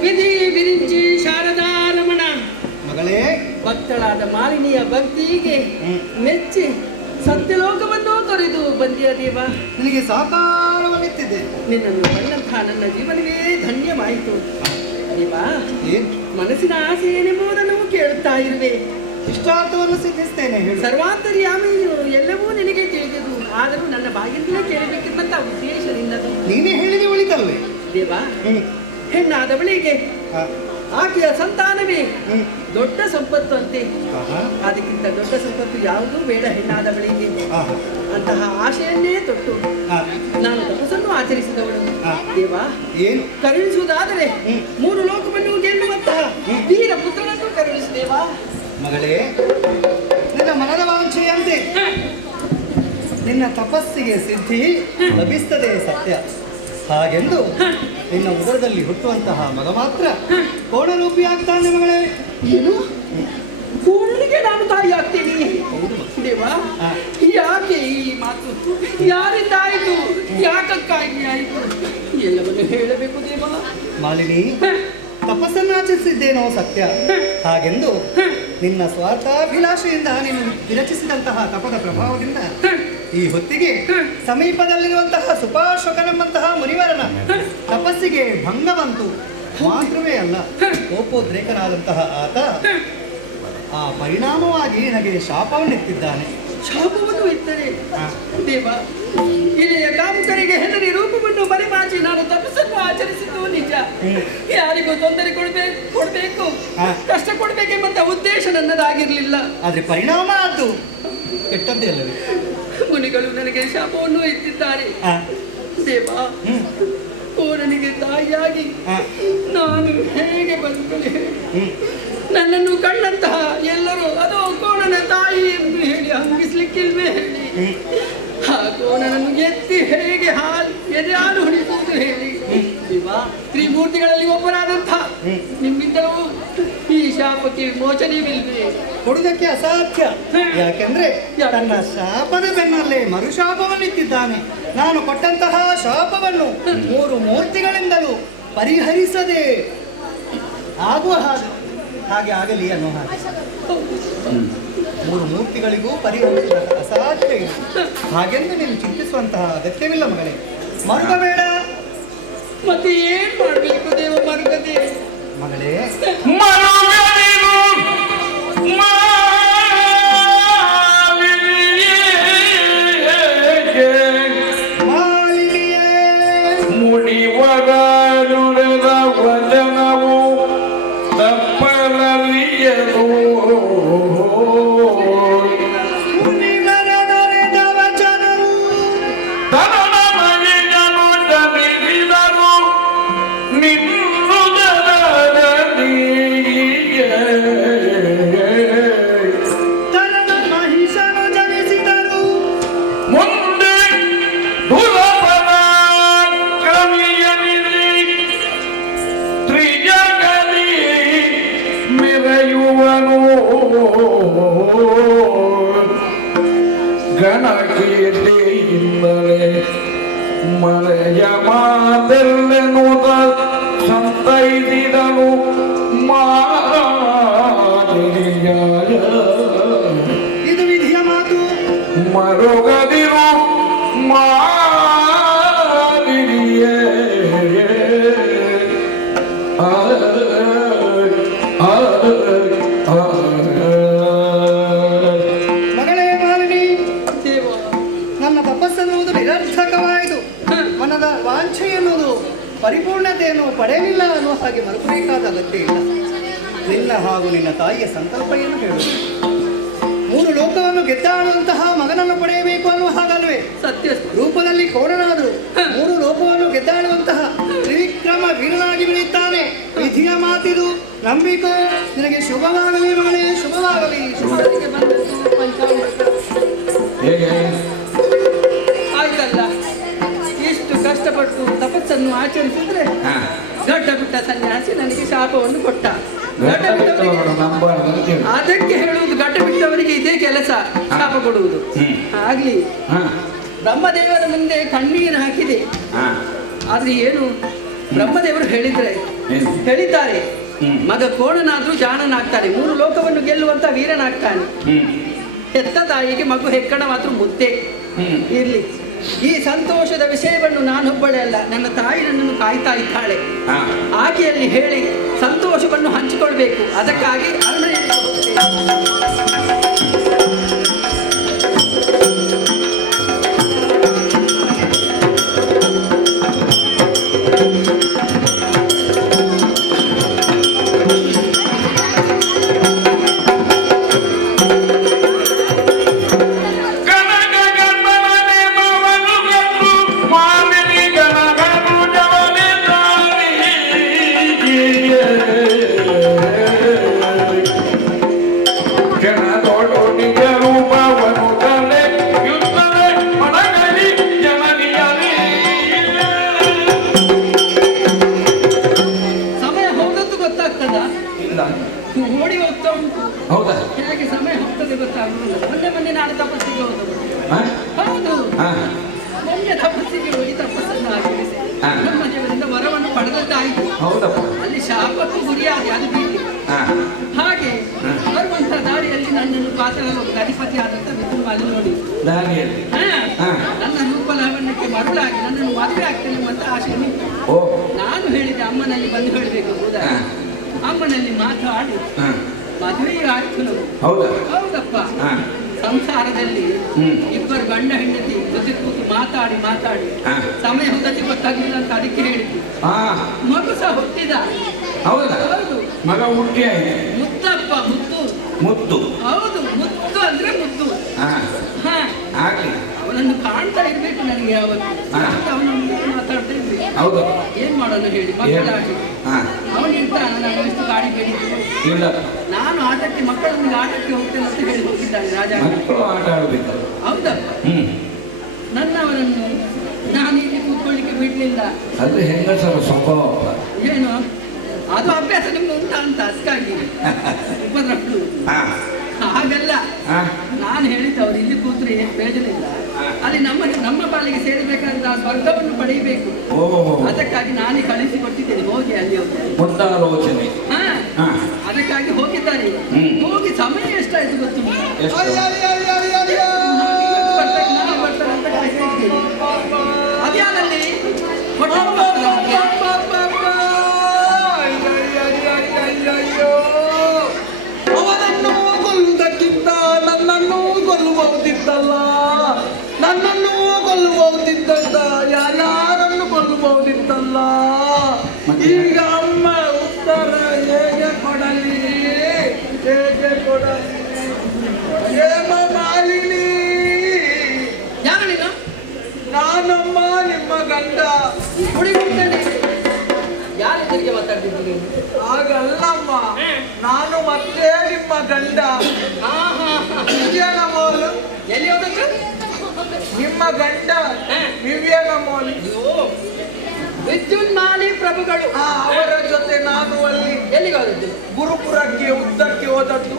ವಿಧಿ ವಿರಿಂಚಿ ಶಾರದಾ ರಮಣ ಮಗಳೇ ಭಕ್ತಳಾದ ಮಾಲಿನಿಯ ಭಕ್ತಿಗೆ ಮೆಚ್ಚಿ ಸತ್ಯಲೋಕವನ್ನು ತೊರೆದು ಬಂದಿಯ ದೇವ. ನಿನಗೆ ಸಾಕಾರವನ್ನಿತ್ತಿದೆ. ನಿನ್ನನ್ನು ಕಂಡಂತಹ ನನ್ನ ಜೀವನವೇ ಧನ್ಯವಾಯಿತು ದೇವ. ಏನು ಮನಸ್ಸಿನ ಆಸೆ ಏನೆಂಬುದನ್ನು ಕೇಳುತ್ತಾ ಇರುವೆ. ಇಷ್ಟಾರ್ಥವನ್ನು ಸಿದ್ಧಿಸ್ತೇನೆ, ಹೇಳು. ಸರ್ವಾಂತರ್ಯಾಮಿಯು ಎಲ್ಲವೂ ನಿನಗೆ ತಿಳಿದಿರು, ಆದರೂ ನನ್ನ ಬಾಗಿಲಿಂದ ಕೇಳಬೇಕೆಂಬಂತ ಉದ್ದೇಶ ನಿನ್ನದು ನೀನೇ ಹೇಳಿದೆ ಉಳಿತಲ್ವೇ? ದೇವ. ಹೆಣ್ಣಾದವಳಿಗೆ ಆ, ಆಕೆಯ ಸಂತಾನವೇ ಹ್ಮ್. ದೊಡ್ಡ ಸಂಪತ್ತು ಅಂತೆ. ಆಹಾ, ಅದಕ್ಕಿಂತ ದೊಡ್ಡ ಸಂಪತ್ತು ಯಾವುದೂ ಬೇಡ ಹೆಣ್ಣಾದವಳಿಗೆ. ಆಹಾ, ಅಂತಹ ಆಶೆಯನ್ನೇ ತೊಟ್ಟು ಆ, ನಾನು ತಪಸ್ಸನ್ನು ಆಚರಿಸಿದವಳು ಆ. ದೇವ. ಏನು ಕರುಣಿಸುವುದಾದರೆ 3 ಲೋಕವನ್ನು ಗೆಲ್ಲುವಂತಹ ವೀರ ಪುತ್ರನನ್ನು ಕರುಣಿಸು ದೇವ. ಮಗಳೇ, ನಿನ್ನ ಮನದ ವಾಂಛೆಯಂತೆ ನಿನ್ನ ತಪಸ್ಸಿಗೆ ಸಿದ್ಧಿ ಲಭಿಸ್ತದೆ ಸತ್ಯ. ಹಾಗೆಂದು ನಿನ್ನ ಉದರದಲ್ಲಿ ಹುಟ್ಟುವಂತಹ ಮಗ ಮಾತ್ರ ಕೋಣರೂಪಿಯಾಗ್ತಾನೆ ಮಗಳೇ. ಏನು ಕೂಡಲಿಗೆ ನಾನು ತಾಯಿ ಆಗ್ತೀನಿ ದೇವ. ಯಾಕೆ ಈ ಮಾತು? ಯಾರಿಂದ ಆಯ್ತು ಯಾಕಕ್ಕಾಗಿ ಆಯಿತು ಎಲ್ಲವನ್ನು ಹೇಳಬೇಕು ದೇವ. ಮಾಲಿನಿ, ತಪಸ್ಸನ್ನಾಚರಿಸಿದ್ದೇನೋ ಸತ್ಯ. ಹಾಗೆಂದು ನಿನ್ನ ಸ್ವಾರ್ಥಾಭಿಲಾಷೆಯಿಂದ ನೀನು ವಿರಚಿಸಿದಂತಹ ತಪದ ಪ್ರಭಾವದಿಂದ ಈ ಹೊತ್ತಿಗೆ ಸಮೀಪದಲ್ಲಿರುವಂತಹ ಸುಪಾಶಕನೆಂಬಂತಹ ಮುನಿವರನ ತಪಸ್ಸಿಗೆ ಭಂಗ ಬಂತು. ಮಾತ್ರವೇ ಅಲ್ಲ, ಕೋಪೋದ್ರೇಕನಾದಂತಹ ಆತ ಆ ಪರಿಣಾಮವಾಗಿ ನನಗೆ ಶಾಪವನ್ನೆತ್ತಿದ್ದಾನೆ. ಶಾಪವನ್ನು ಇದ್ದರೆ ದೇವ, ಇಲ್ಲಿಯ ಕಾಮುಕರಿಗೆ ಹೆದರಿ ರೂಪವನ್ನು ಮರೆಮಾಚಿ ನಾನು ತಪಸ್ಸನ್ನು ಆಚರಿಸಿದ್ದು ನಿಜ. ಯಾರಿಗೂ ತೊಂದರೆ ಕೊಡ್ಬೇಕು, ಕಷ್ಟ ಕೊಡ್ಬೇಕೆಂಬಂತ ಉದ್ದೇಶ ನನ್ನದಾಗಿರ್ಲಿಲ್ಲ. ಆದ್ರೆ ಪರಿಣಾಮ ಅದು ಕೆಟ್ಟದ್ದೇ ಅಲ್ಲವೇ? ಮುನಿಗಳು ನನಗೆ ಶಾಪವನ್ನು ಎತ್ತಿದ್ದಾರೆ ದೇವ. ಕೋರನಿಗೆ ತಾಯಿಯಾಗಿ ನಾನು ಹೇಗೆ ಬದುಕಲಿ? ನನ್ನನ್ನು ಕಂಡಂತಹ ಎಲ್ಲರೂ ಅದು ಕೋಣನ ತಾಯಿ ಎಂದು ಹೇಳಿ ಹಂಗಿಸ್ಲಿಕ್ಕಿಲ್ವೇ ಹೇಳಿ, ಆ ಕೋಣನನ್ನು ಎತ್ತಿ ಹೇಗೆ ಎದೆ ಹಾಲು ಹೊಡಿಸುವುದು ಹೇಳಿ. ತ್ರಿಮೂರ್ತಿಗಳಲ್ಲಿ ಒಬ್ಬರಾದಂತಹ ನಿಮ್ಮಿಂದಲೂ ಈ ಶಾಪಕ್ಕೆ ಮೋಚನವಿಲ್ವೇ? ಕೊಡುವುದಕ್ಕೆ ಅಸಾಧ್ಯ. ಯಾಕೆಂದ್ರೆ ತನ್ನ ಶಾಪದ ಬೆನ್ನಲ್ಲೇ ಮರುಶಾಪವನ್ನಿಟ್ಟಿದ್ದಾನೆ. ನಾನು ಕೊಟ್ಟಂತಹ ಶಾಪವನ್ನು 3 ಮೂರ್ತಿಗಳಿಂದಲೂ ಪರಿಹರಿಸದೆ ಆಗುವ ಹಾಗೆ ಆಗಲಿ ಅನ್ನೋ ಹಾಗೆ 3 ಮೂರ್ತಿಗಳಿಗೂ ಪರಿಹರಿಸುವ ಅಸಾಧ್ಯ ಇದೆ. ಹಾಗೆಂದು ನೀನು ಚಿಂತಿಸುವಂತಹ ಅಗತ್ಯವಿಲ್ಲ ಮಗಳೇ. ಮರುಗಬೇಡ. ಮತ್ತೆ ಏನ್ ಮಾಡ್ಬೇಕು ದೇವ? ಮರುಗದೆ ಮಗಳೇ, ಮುನಿವರ ನುಡಿದ ವಚನವು ತಪ್ಪಲರಿಯದು. ಮುನಿವರ ನುಡಿದ ವಚನವು ತನಮಯಿಗನು ಜನಿಸಿದರು ನಿನ್ನುದರನಿಗೆ. ತನ್ನ ಮಹಿಷನು ಜನಿಸಿದರು ಮುಂದೆ ದುರಪನ ಕವಿಯನಿರಿ ತ್ರಿಜಗದಿ ಮೆರೆಯುವನು. ಗಣಕೀರ್ತಿಯಿಂದಲೇ ಮರೆಯ ಮಾತೆಲ್ಲೆನುದ ಸಂತೈಸಿದನು ಮಾದರಿಯ. ಇದು ವಿಧಿಯ ಮಾತು. ಮರುಗದಿರು ಮಾದಿರಿಯೇ. ಮಗಳೇ ಮಾಲಿನಿ, ದೇವ, ನನ್ನ ತಪಸ್ಸೆನ್ನುವುದು ನಿರರ್ಥಕವಾಯಿತು. ಮನದ ವಾಂಛೆ ಎನ್ನುವುದು ಪರಿಪೂರ್ಣತೆಯನ್ನು ಪಡೆಯಲಿಲ್ಲ ಅನ್ನುವ ಹಾಗೆ ಮರುಕಬೇಕಾದ ಅಗತ್ಯ ಇಲ್ಲ. ನಿನ್ನ ಹಾಗೂ ನಿನ್ನ ತಾಯಿಯ ಸಂಕಲ್ಪ ಏನು ಹೇಳುವುದು? 3 ಲೋಕವನ್ನು ಗೆದ್ದಾಡುವಂತಹ ಮಗನನ್ನು ಪಡೆಯಬೇಕು ಅನ್ನುವ ಹಾಗಲ್ವೇ? ಸತ್ಯ. ರೂಪದಲ್ಲಿ ಕೋಣನಾದರೂ 3 ಲೋಕವನ್ನು ಗೆದ್ದಾಡುವಂತಹ ತ್ರಿವಿಕ್ರಮ ವೀರನಾಗಿ ಬೆಳೆಯುತ್ತಾನೆ. ವಿಧಿಯ ಮಾತಿದು. ನಂಬಿಕೋ. ನಿನಗೆ ಶುಭವಾಗಲಿ ಮಗಳೇ, ಶುಭವಾಗಲಿ. ಶುಭಕ್ಕೆ ಬಂದದ್ದು ಪಂಚಾಮೃತ. ಹೇಗೆ ಆಯ್ತಲ್ಲ, ಇಷ್ಟು ಕಷ್ಟಪಟ್ಟು ತಪಸ್ಸನ್ನು ಆಚರಿಸಿದ್ರೆ ಗಡ್ಡ ಬಿಟ್ಟ ಸನ್ಯಾಸಿ ನನಗೆ ಶಾಪವನ್ನು ಕೊಟ್ಟ. ಗಡ್ಡ ಬಿಟ್ಟವರಿಗೆ ಅದಕ್ಕೆ ಹೇಳುವುದು, ಗಡ್ಡ ಬಿಟ್ಟವರಿಗೆ ಇದೇ ಕೆಲಸ, ಶಾಪ ಕೊಡುವುದು. ಆಗ್ಲಿ ಬ್ರಹ್ಮದೇವರ ಮುಂದೆ ಕಣ್ಣೀರು ಹಾಕಿದೆ. ಆದ್ರೆ ಏನು ಬ್ರಹ್ಮದೇವರು ಹೇಳಿದ್ದಾರೆ, ಮಗ ಕೋಣನಾದ್ರೂ ಜಾಣನಾಗ್ತಾನೆ, 3 ಲೋಕವನ್ನು ಗೆಲ್ಲುವಂತ ವೀರನಾಗ್ತಾನೆ. ಹೆತ್ತ ತಾಯಿಗೆ ಮಗು ಹೆಕ್ಕಣವಾದ್ರೂ ಮುದ್ದೆ. ಇರ್ಲಿ, ಈ ಸಂತೋಷದ ವಿಷಯವನ್ನು ನಾನೊಬ್ಬಳೇ ಅಲ್ಲ, ನನ್ನ ತಾಯಿ ನನ್ನನ್ನು ಕಾಯ್ತಾ ಇದ್ದಾಳೆ. ಆಕೆಯಲ್ಲಿ ಹೇಳಿ ಸಂತೋಷವನ್ನು ಹಂಚಿಕೊಳ್ಬೇಕು. ಅದಕ್ಕಾಗಿ ಅರಮನೆಯಲ್ಲಿ ಓಡಿ ಹೋಗ್ತಾ ಉಂಟು. ಹೌದಾ? ಹೇಗೆ ಸಮಯ ಹೋಗ್ತದೆ ಗೊತ್ತಾಗುದಿಲ್ಲ. ಮೊನ್ನೆ ನಾನು ತಪಸ್ಸಿಗೆ ಹೋದವು. ಹೌದು, ಮೊನ್ನೆ ಅಲ್ಲಿಯ ತಪಸ್ಸಿಗೆ ಹೋಗಿ ತಪಸ್ಸನ್ನು ಆಚರಿಸಿ ಹಾ. ನಮ್ಮ ದೇವರಿಂದ ವರವನ್ನು ಪಡೆದದ್ದಾಯಿತು. ಹೌದಪ್ಪ. ಅಲ್ಲಿ ಶಾಪಕ್ಕೂ ಗುರಿಯಾಗಿ ಅದು ಬೀಳಿ ಹಾ. ಹಾಗೆ ಬರುವಂತಹ ದಾರಿಯಲ್ಲಿ ನನ್ನನ್ನು ಪಾತಾಳ ಲೋಕದ ಅಧಿಪತಿ ಆದಂತ ವಿದ್ಯುನ್ಮಾಲಿ ನೋಡಿ ದಾರಿಯಲ್ಲಿ. ಹಾ, ಹಾ. ನನ್ನ ರೂಪಲಾವಣ್ಯಕ್ಕೆ ಮರುಳಾಗಿ ನನ್ನನ್ನು ಮದುವೆ ಆಗ್ತೇನೆ ಅಂತ ಆಶೆ ನಿಂತು ಓ. ನಾನು ಹೇಳಿದೆ ಅಮ್ಮನಲ್ಲಿ ಬಂದು ಹೇಳಬೇಕು ಹೌದಾ? ಹಾ. ಅಮ್ಮನಲ್ಲಿ ಮಾತಾಡಿ ಹಾ. ಮದುವೆ ಆಯ್ತು ನಾವು. ಹೌದಾ? ಹೌದಪ್ಪ. ಹಾ. ಸಂಸಾರದಲ್ಲಿ ಹ್ಮ್. ಇಬ್ಬರು ಗಂಡ ಹೆಂಡತಿ ಜೊತೆ ಕೂತು ಮಾತಾಡಿ ಹಾ. ಸಮಯ ಹೋದಕ್ಕೆ ಗೊತ್ತಾಗ್ಲಿಲ್ಲ ಅಂತ ಅದಕ್ಕೆ ಹೇಳಿದ್ದು. ಹಾ. ಮಗು ಸಹ ಹುಟ್ಟಿದ. ಹೌದಾ? ಹೌದು. ಮಗ ಹುಟ್ಟಿ ಆಯ್ತು. ಮುದ್ದಪ್ಪ, ಮುದ್ದು. ಮುದ್ದು. ಹೌದು, ಮುದ್ದು ಅಂದ್ರೆ ಮುದ್ದು. ಹಾ. ಹಾ. ಹಾಗೆ. ಅವನನ್ನು ಕಾಣ್ತಾ ಇರ್ಬೇಕು ನನಗೆ ಯಾವತ್ತು. ಹಾ. ಅವನೊಂದಿಗೆ ಮಾತಾಡ್ತಾ ಇರ್ಬೇಕು. ಹೌದು. ಏನ್ ಮಾಡೋಣ ಹೇಳಿ, ಮಕ್ಕಳಾಗಿ ಹಾ. ಅವನಿಂದ ನಾನು ಎಷ್ಟು ಗಾಡಿ ಬೇಡಿದ್ದು. ಇಲ್ಲ. ನಾನು ಆಟಕ್ಕೆ ಮಕ್ಕಳೊಂದಿಗೆ ಆಟಕ್ಕೆ ಹೋಗ್ತೇನೆ ಅಂತ ಹೇಳಿ ಹೋಗಿದ್ದಾನೆ ರಾಜ. ಮಕ್ಕಳು ಆಟ ಆಡ್ಬೇಕು. ಹೌದಪ್ಪ. ಹ್ಮ್. ನನ್ನವರನ್ನು ನಾನು ಇಲ್ಲಿ ಕೂತ್ಕೊಳ್ಳಿಕ್ಕೆ ಬಿಡ್ಲಿಲ್ಲ. ಅದು ಹೆಂಗಸರ ಸ್ವಭಾವ. ಏನು ಅದು ಅಭ್ಯಾಸ ನಿಮ್ಗೆ ಉಂಟಾ ಅಂತ ಅದಕ್ಕಾಗಿ ಉಪದ್ರಪ್ಪಳು. ಹಾ. ಹಾಗಲ್ಲ. ಹಾ. ನಾನು ಹೇಳಿದ್ದು ಅವ್ರು ಇಲ್ಲಿ ಕೂತ್ರೆ ಏನು ಪ್ರಯೋಜನ ಇಲ್ಲ. ಅಲ್ಲಿ ನಮ್ಮ ಪಾಲಿಗೆ ಸೇರಬೇಕಂತ ಸ್ವರ್ಗವನ್ನು ಪಡೆಯಬೇಕು. ಓಹೋ. ಅದಕ್ಕಾಗಿ ನಾನೇ ಕಳಿಸಿ ಕೊಟ್ಟಿದ್ದೇನೆ, ಹೋಗಿ ಅಲ್ಲಿ ಹೋಗಿ. ಮುಂದಾಲೋಚನೆ. ಹಾ. ಹಾ. ಅದಕ್ಕಾಗಿ ಹೋಗಿದ್ದಾರೆ. ಹ್ಮ್. ಹೋಗಿ ಸಮಯ ಎಷ್ಟಾಯ್ತು ಗೊತ್ತುಂಟು? ಎಷ್ಟು? ನಾನು ಬರ್ತೇನೆ ಅಂತ ಕಾಯ್ತಾ ಇದ್ದೇನೆ. ಅದ್ಯಾರಲ್ಲಿ ಅವನನ್ನು ಕೊಲ್ಲುವುದಕ್ಕಿಂತ ನನ್ನನ್ನು ಕೊಲ್ಲಬಹುದಿತ್ತಲ್ಲ. ನನ್ನನ್ನು ಕೊಲ್ಲಬಹುದಿದ್ದಂತ ಯಾರನ್ನು ಕೊಲ್ಲಬಹುದಿತ್ತಲ್ಲ. ಈಗ ಅಮ್ಮ ಉತ್ತರ ಹೇಗೆ ಕೊಡಲಿ, ಹೇಗೆ ಕೊಡಲಿ? ಹೇಮ ಮಾಲಿನಿ, ಯಾರು ನೀನು? ನಾನಮ್ಮ ನಿಮ್ಮ ಗಂಡ. ಹುಡುಗಿದ್ದೇನೆ. ಯಾರು ಎದುರಿಗೆ ಮಾತಾಡ್ತಿದ್ದೀನಿ? ಹಾಗಲ್ಲಮ್ಮ, ನಾನು ಮತ್ತೆ ನಿಮ್ಮ ಗಂಡ. ವಿವ್ಯಾನ ಮೋಲು. ಎಲ್ಲಿ ಹೋದದ್ದು? ನಿಮ್ಮ ಗಂಡ ವಿವ್ಯಾನ ಮೋಲು. ವಿದ್ಯುನ್ಮಾಲಿ ಪ್ರಭುಗಳು. ಅವರ ಜೊತೆ ನಾನು ಅಲ್ಲಿ ಎಲ್ಲಿಗೆ ಹೋದದ್ದು? ಗುರುಪುರಕ್ಕೆ ಯುದ್ಧಕ್ಕೆ ಹೋದದ್ದು.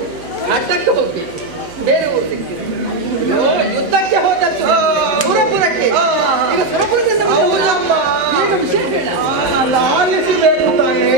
ಅಡ್ಡಕ್ಕೆ ಹೋಗಿ ಬೇರೆ ಊರಿಗೆ ಯುದ್ಧಕ್ಕೆ ಹೋದದ್ದು ಸುರಪುರಕ್ಕೆ. ಈಗ ಸುರಪುರದಿಂದ ಹೌದಮ್ಮ. ಏನು ವಿಷಯ ಹೇಳ? ಲಾಲಿಸಬೇಕು ತಾಯೇ.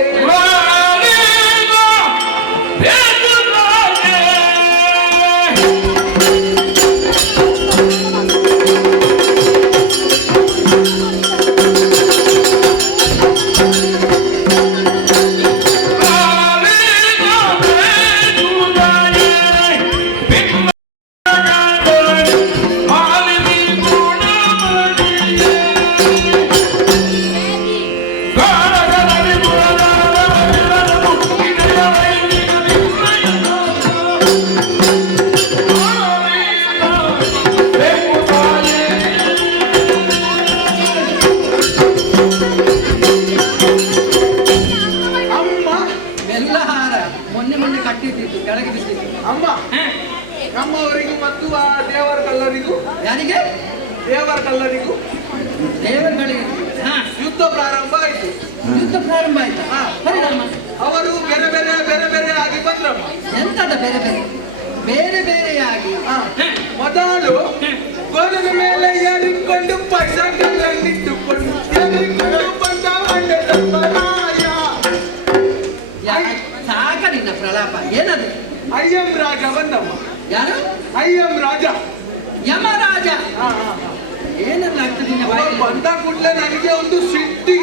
ಮೊನ್ನೆ ಕಟ್ಟಿದ್ದು ಕೆಳಗೆ ಬಿದ್ದಿತ್ತು. ಅಮ್ಮ, ನಮ್ಮವರಿಗೂ ಮತ್ತು ಆ ದೇವರ ಕಲ್ಲರಿಗೂ. ಯಾರಿಗೆ? ದೇವರ ಕಲ್ಲರಿಗೂ ದೇವರುಗಳಿಗೆ ಯುದ್ಧ ಪ್ರಾರಂಭ ಆಯಿತು. ಯುದ್ಧ ಪ್ರಾರಂಭ ಆಯ್ತು. ಪರಿಣಾಮ ಅವರು ಬೇರೆ ಬೇರೆ ಬೇರೆ ಬೇರೆ ಆಗಿ ಬಂದ್ರಮ್ಮ. ಎಂತದ ಬೇರೆ ಬೇರೆ ಬೇರೆ ಬೇರೆಯಾಗಿ? ಮೊದಲು ಗೋಲಿನ ಮೇಲೆ ಏರಿಕೊಂಡು ಪೈಸಗಳಿಟ್ಟುಕೊಂಡು ಏರಿಕೊಂಡು ಬಂದ ಮಂಡ್ಯದಪ್ಪರಾಯ. ಸಾಕ ನಿನ್ನ ಪ್ರಲಾಪ. ಏನದು? ಅಯ್ಯಂ ರಾಜ ಬಂದಮ್ಮ. ಯಾರು? ಅಯ್ಯಂ ರಾಜ, ಯಮರಾಜ. ಏನೆಲ್ಲ ಆಗ್ತದೆ ನಿನ್ನ ಬಾಯಲ್ಲಿ? ಬಂದ ಕೂಡಲೇ ನನಗೆ ಒಂದು ಸಿಟ್ಟಿ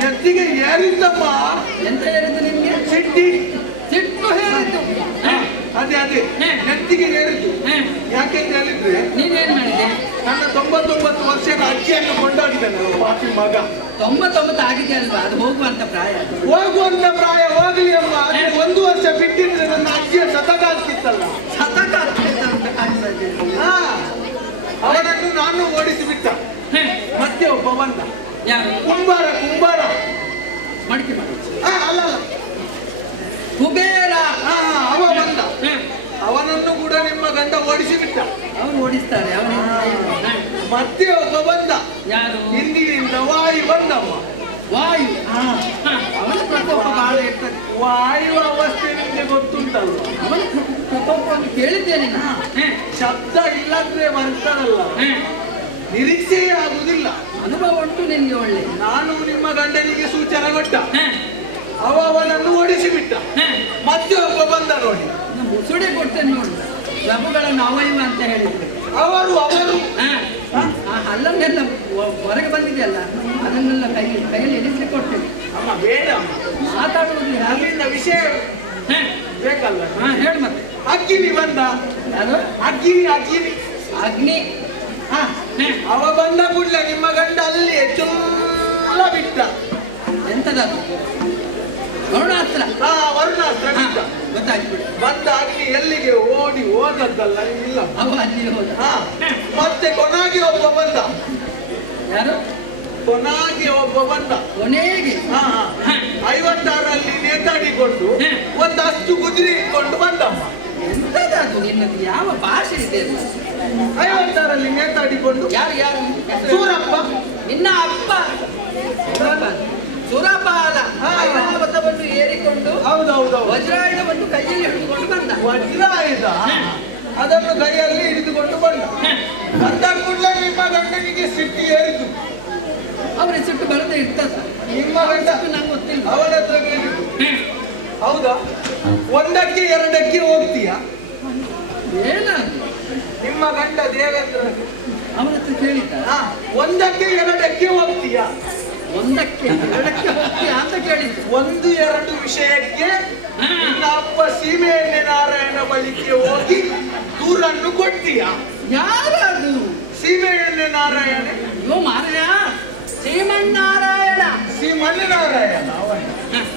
ನೆತ್ತಿಗೆ ಏರಿದ್ದಮ್ಮ. ಎಂತ ಹೇಳಿದ್ದು ನಿನ್ಗೆ? ಸಿಟ್ಟಿ, ಸಿಟ್ಟು ಹೇಳಿದ್ದು. ಅದೇ ಅದೇ ನೆತ್ತಿಗೆ ಏರಿದ್ದು. ಯಾಕೆಂತ ಹೇಳಿದ್ರೆ ನೀನೇನ್ ಮಾಡಿದೆ? ನನ್ನ 99 ವರ್ಷದ ಅಜ್ಜಿಯನ್ನು ಕೊಂಡೋಗಿದ್ದಾನೆ ಪಾಪಿ ಮಗ. 99 ಆಗಿದೆ ಅಲ್ವಾ? ಅದು ಹೋಗುವಂತ ಪ್ರಾಯ. ಹೋಗುವಂತ ಪ್ರಾಯ ಹೋಗ್ಲಿ ಅಮ್ಮ. ಆದ್ರೆ 1 ವರ್ಷ ಬಿಟ್ಟಿದ್ರೆ ನನ್ನ ಅಜ್ಜಿಯ ಶತಕ ಆಗ್ತಿತ್ತಲ್ಲ. ಶತಕ ಆಗ್ತಿತ್ತು ಅಂತ ಕಾಣ್ತಾ ಇದೆ. ಅವನನ್ನು ನಾನು ಓಡಿಸಿ ಬಿಟ್ಟ. ಮತ್ತೆ ಒಬ್ಬ ಬಂದ. ಯಾರು? ಕುಂಬಾರ. ಮಡಿಕೆ ಮಾಡಿ. ಅಲ್ಲ, ಕುಬೇರ. ಅವ ಬಂದ. ಅವನನ್ನು ಕೂಡ ನಿಮ್ಮ ಗಂಡ ಓಡಿಸಿ ಬಿಟ್ಟ. ಅವನು ಓಡಿಸ್ತಾರೆ. ಅವನು ಮತ್ತೆ ಒಬ್ಬ ಬಂದ. ಯಾರು? ಹಿಂದಿನಿಂದ ವಾಯು ಬಂದಮ್ಮ. ವಾಯು. ಅವನ ಪ್ರಕೋಪ ಬಹಳ ಇರ್ತದೆ. ವಾಯು ಅವಸ್ಥೆ ನಿಮಗೆ ಗೊತ್ತುಂಟಲ್ಲ. ಅವನ ಪ್ರಕೋಪವನ್ನು ಕೇಳಿದ್ದೇನೆ. ಶಬ್ದ ಇಲ್ಲಂದ್ರೆ ಬರ್ತದಲ್ಲ. ನಿರೀಕ್ಷೆಯೇ ಆಗುವುದಿಲ್ಲ. ಅನುಭವ ಉಂಟು ನಿನ್ಗೆ ಒಳ್ಳೆ. ನಾನು ನಿಮ್ಮ ಗಂಡನಿಗೆ ಸೂಚನೆ ಕೊಟ್ಟ, ಅವನನ್ನು ಓಡಿಸಿಬಿಟ್ಟ. ಮತ್ತೆ ಒಬ್ಬ ಬಂದ ನೋಡಿ, ಮುಸುಡೆ ಕೊಡ್ತೇನೆ ನೋಡಿ. ಪ್ರಭುಗಳನ್ನು ಅವಯವ ಅಂತ ಹೇಳಿದ್ರು. ಅವರು ಅಲ್ಲನ್ನೆಲ್ಲ ಹೊರಗೆ ಬಂದಿದೆಯಲ್ಲ ಅದನ್ನೆಲ್ಲ ಕೈಯಲ್ಲಿ ಎಣಿಸಿ ಕೊಡ್ತೇನೆ. ಅಮ್ಮ ಬೇಡ, ಮಾತಾಡುವುದು ಅಲ್ಲಿಂದ ವಿಷಯ ಬೇಕಲ್ಲ. ಹೇಳಿ ಮತ್ತೆ. ಅಗ್ಗಿನಿ ಬಂದ. ಯಾರು? ಅಗ್ಗಿನಿ ಅಗ್ನಿ. ಅವ ಬಂದ ಕೂಡಲೇ ನಿಮ್ಮ ಗಂಡ ಅಲ್ಲಿ ಚುಲ್ಲ ಬಿಟ್ಟ. ಎಂತದದು? ವರುಣಾಸ್ತ್ರ. ವರುಣಾಸ್ತ್ರ ಬಿಟ್ಟ. ಗೊತ್ತಾಗ್ಬಿಡು. ಬಂದ ಅಗ್ನಿ ಎಲ್ಲಿಗೆ ಓಡಿ ಹೋದದ್ದಲ್ಲ ಇಲ್ಲ, ಅವ ಅಲ್ಲಿ ಹೋದ. ಮತ್ತೆ ಕೊನಾಗಿ ಒಬ್ಬ ಬಂದ. ಯಾರು? ಕೊನಾಗಿ ಒಬ್ಬ ಬಂದ. ಕೊನೆಗೆ 56ರಲ್ಲಿ ನೇತಾಡಿಕೊಂಡು ಒಂದಷ್ಟು ಕುದುರೆ ಇಟ್ಕೊಂಡು ಬಂದಮ್ಮ. ಎಂತದದು ನಿನ್ನದು? ಯಾವ ಭಾಷೆ ಇದೆ? 56ರಲ್ಲಿ ನೇತಾಡಿಕೊಂಡು. ಯಾರು? ಸೂರಪ್ಪ. ನಿನ್ನ ಅಪ್ಪ ಸುರಪಾಲ ಐರಾವತವನ್ನು ಏರಿಕೊಂಡು ಹೌದೌದು ವಜ್ರಾಯುಧವನ್ನು ಕೈಯಲ್ಲಿ ಹಿಡಿದುಕೊಂಡು ಬಂದ. ವಜ್ರಾಯುಧ ಅದನ್ನು ಕೈಯಲ್ಲಿ ಹಿಡಿದುಕೊಂಡು ಬಂದ. ಬಂದ ಕೂಡಲೇ ನಿಮ್ಮ ಗಂಡನಿಗೆ ಸಿಟ್ಟಿ ಏರಿತು. ಅವರ ಸಿಟ್ಟು ಬರದೇ ಇರ್ತದ. ನಿಮ್ಮ ಗಂಡ ನಂಗೆ ಗೊತ್ತಿಲ್ಲ. ಅವನ ಹತ್ರ ಕೇಳಿದ್ದು. ಹೌದಾ? 1ಕ್ಕೆ 2ಕ್ಕೆ ಹೋಗ್ತೀಯಾ? ಏನಾದ್ರು ನಿಮ್ಮ ಗಂಡ ದೇವೇಂದ್ರ ಅವನ ಹತ್ರ ಕೇಳಿದ್ದ. 1ಕ್ಕೆ 2ಕ್ಕೆ ಹೋಗ್ತೀಯಾ? 1ಕ್ಕೆ 2ಕ್ಕೆ ಹೋಗ್ತೀಯಾ ಅಂತ ಕೇಳಿದ್ದು. 1-2 ವಿಷಯಕ್ಕೆ ನಿನ್ನ ಅಪ್ಪ ಸೀಮೆಎಣ್ಣೆ ನಾರಾಯಣ ಬಳಿಗೆ ಹೋಗಿ ದೂರನ್ನು ಕೊಡ್ತೀಯಾ? ಯಾರದು? ಸೀಮೆಎಣ್ಣೆ ನಾರಾಯಣ. ಯೋ ಮಾರಯ್ಯ, ಶ್ರೀಮನ್ನಾರಾಯಣ. ಶ್ರೀಮನ್ನಾರಾಯಣ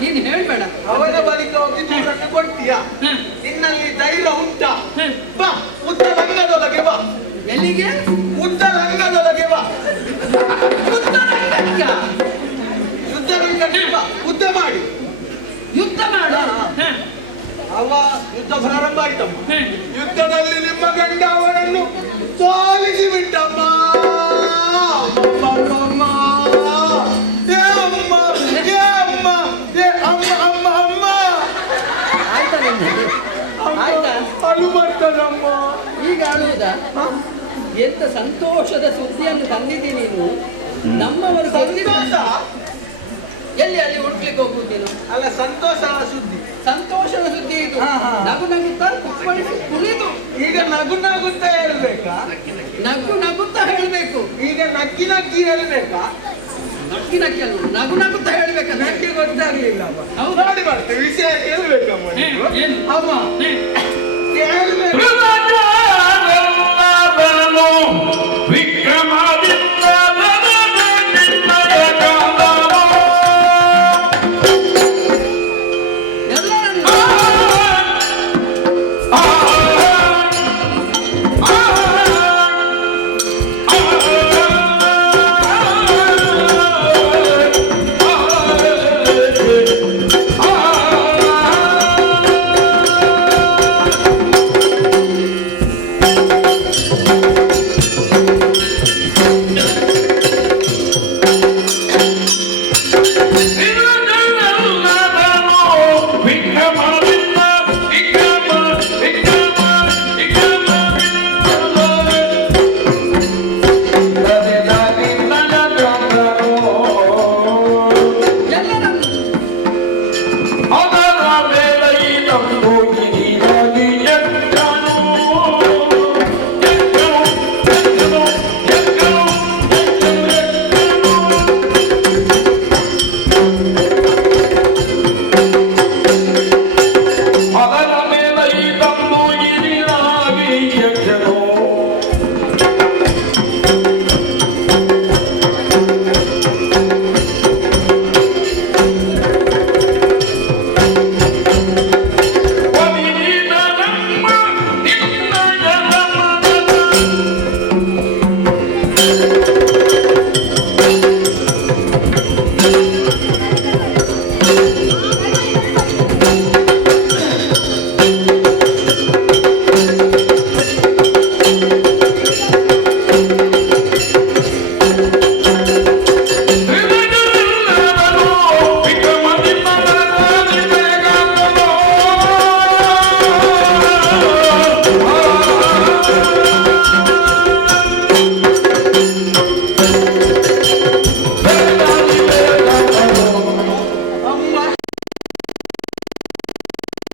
ನೀನು ಹೇಳ್ಬೇಡ. ಅವನ ಬಳಿಗೆ ಹೋಗಿ ದೂರನ್ನು ಕೊಡ್ತೀಯಾ? ನಿನ್ನಲ್ಲಿ ಧೈರ್ಯ ಉಂಟಾ? ಬಾ, ಉದ್ದ ಲಂಗದೊಳಗೆ ಬಾ. ಎಲ್ಲಿಗೆ? ಉದ್ದ ಲಂಗದೊಳಗೆ ಬಾ. ಯುದ್ಧ ಯುದ್ಧರಂಗಕ್ಕೆ ಬಾ. ಯುದ್ಧ ಮಾಡಿ. ಯುದ್ಧ ಮಾಡು. ಅವ ಯುದ್ಧ ಪ್ರಾರಂಭ ಆಯ್ತಮ್ಮ. ಯುದ್ಧದಲ್ಲಿ ನಿಮ್ಮ ಗಂಡ ಅವನನ್ನು ಸೋಲಿಸಿ ಬಿಟ್ಟಮ್ಮ. ಅಳು ಬರ್ತದಮ್ಮ. ಈಗ ಆಡುವುದಾ? ಎಂತ ಸಂತೋಷದ ಸುದ್ದಿಯನ್ನು ತಂದಿದ್ದೀನಿ ನೀನು. ನಮ್ಮವರು ಸಂತೋಷ ಎಲ್ಲಿ ಅಲ್ಲಿ ಹುಡುಕ್ಲಿಕ್ಕೆ ಹೋಗುವುದು ನೀನು? ಅಲ್ಲ, ಸಂತೋಷದ ಸುದ್ದಿ. ಸಂತೋಷದ ಸುದ್ದಿ ಇದು. ನಗು ನಗುತ್ತಾ ಕುತ್ಕೊಳಿಸಿ ಕುಳಿತು. ಈಗ ನಗು ನಗುತ್ತಾ ಹೇಳ್ಬೇಕಾ? ನಗುತ್ತಾ ಹೇಳ್ಬೇಕು. ಈಗ ನಕ್ಕಿ ನಕ್ಕಿ ಹೇಳ್ಬೇಕಾ? ನಕ್ಕಿ ನಕ್ಕಿ ಅಲ್ಲ, ನಗುತ್ತಾ ಹೇಳ್ಬೇಕಂತ. ನಕ್ಕಿ ಗೊತ್ತಾಗ್ಲಿಲ್ಲ. ಹೌದು. ನೋಡಿ ಬರ್ತೇವೆ ವಿಷಯ ಹೇಳ್ಬೇಕಮ್ಮ. ಏನು? ಅಮ್ಮ ಹೇಳ್ಬೇಕು.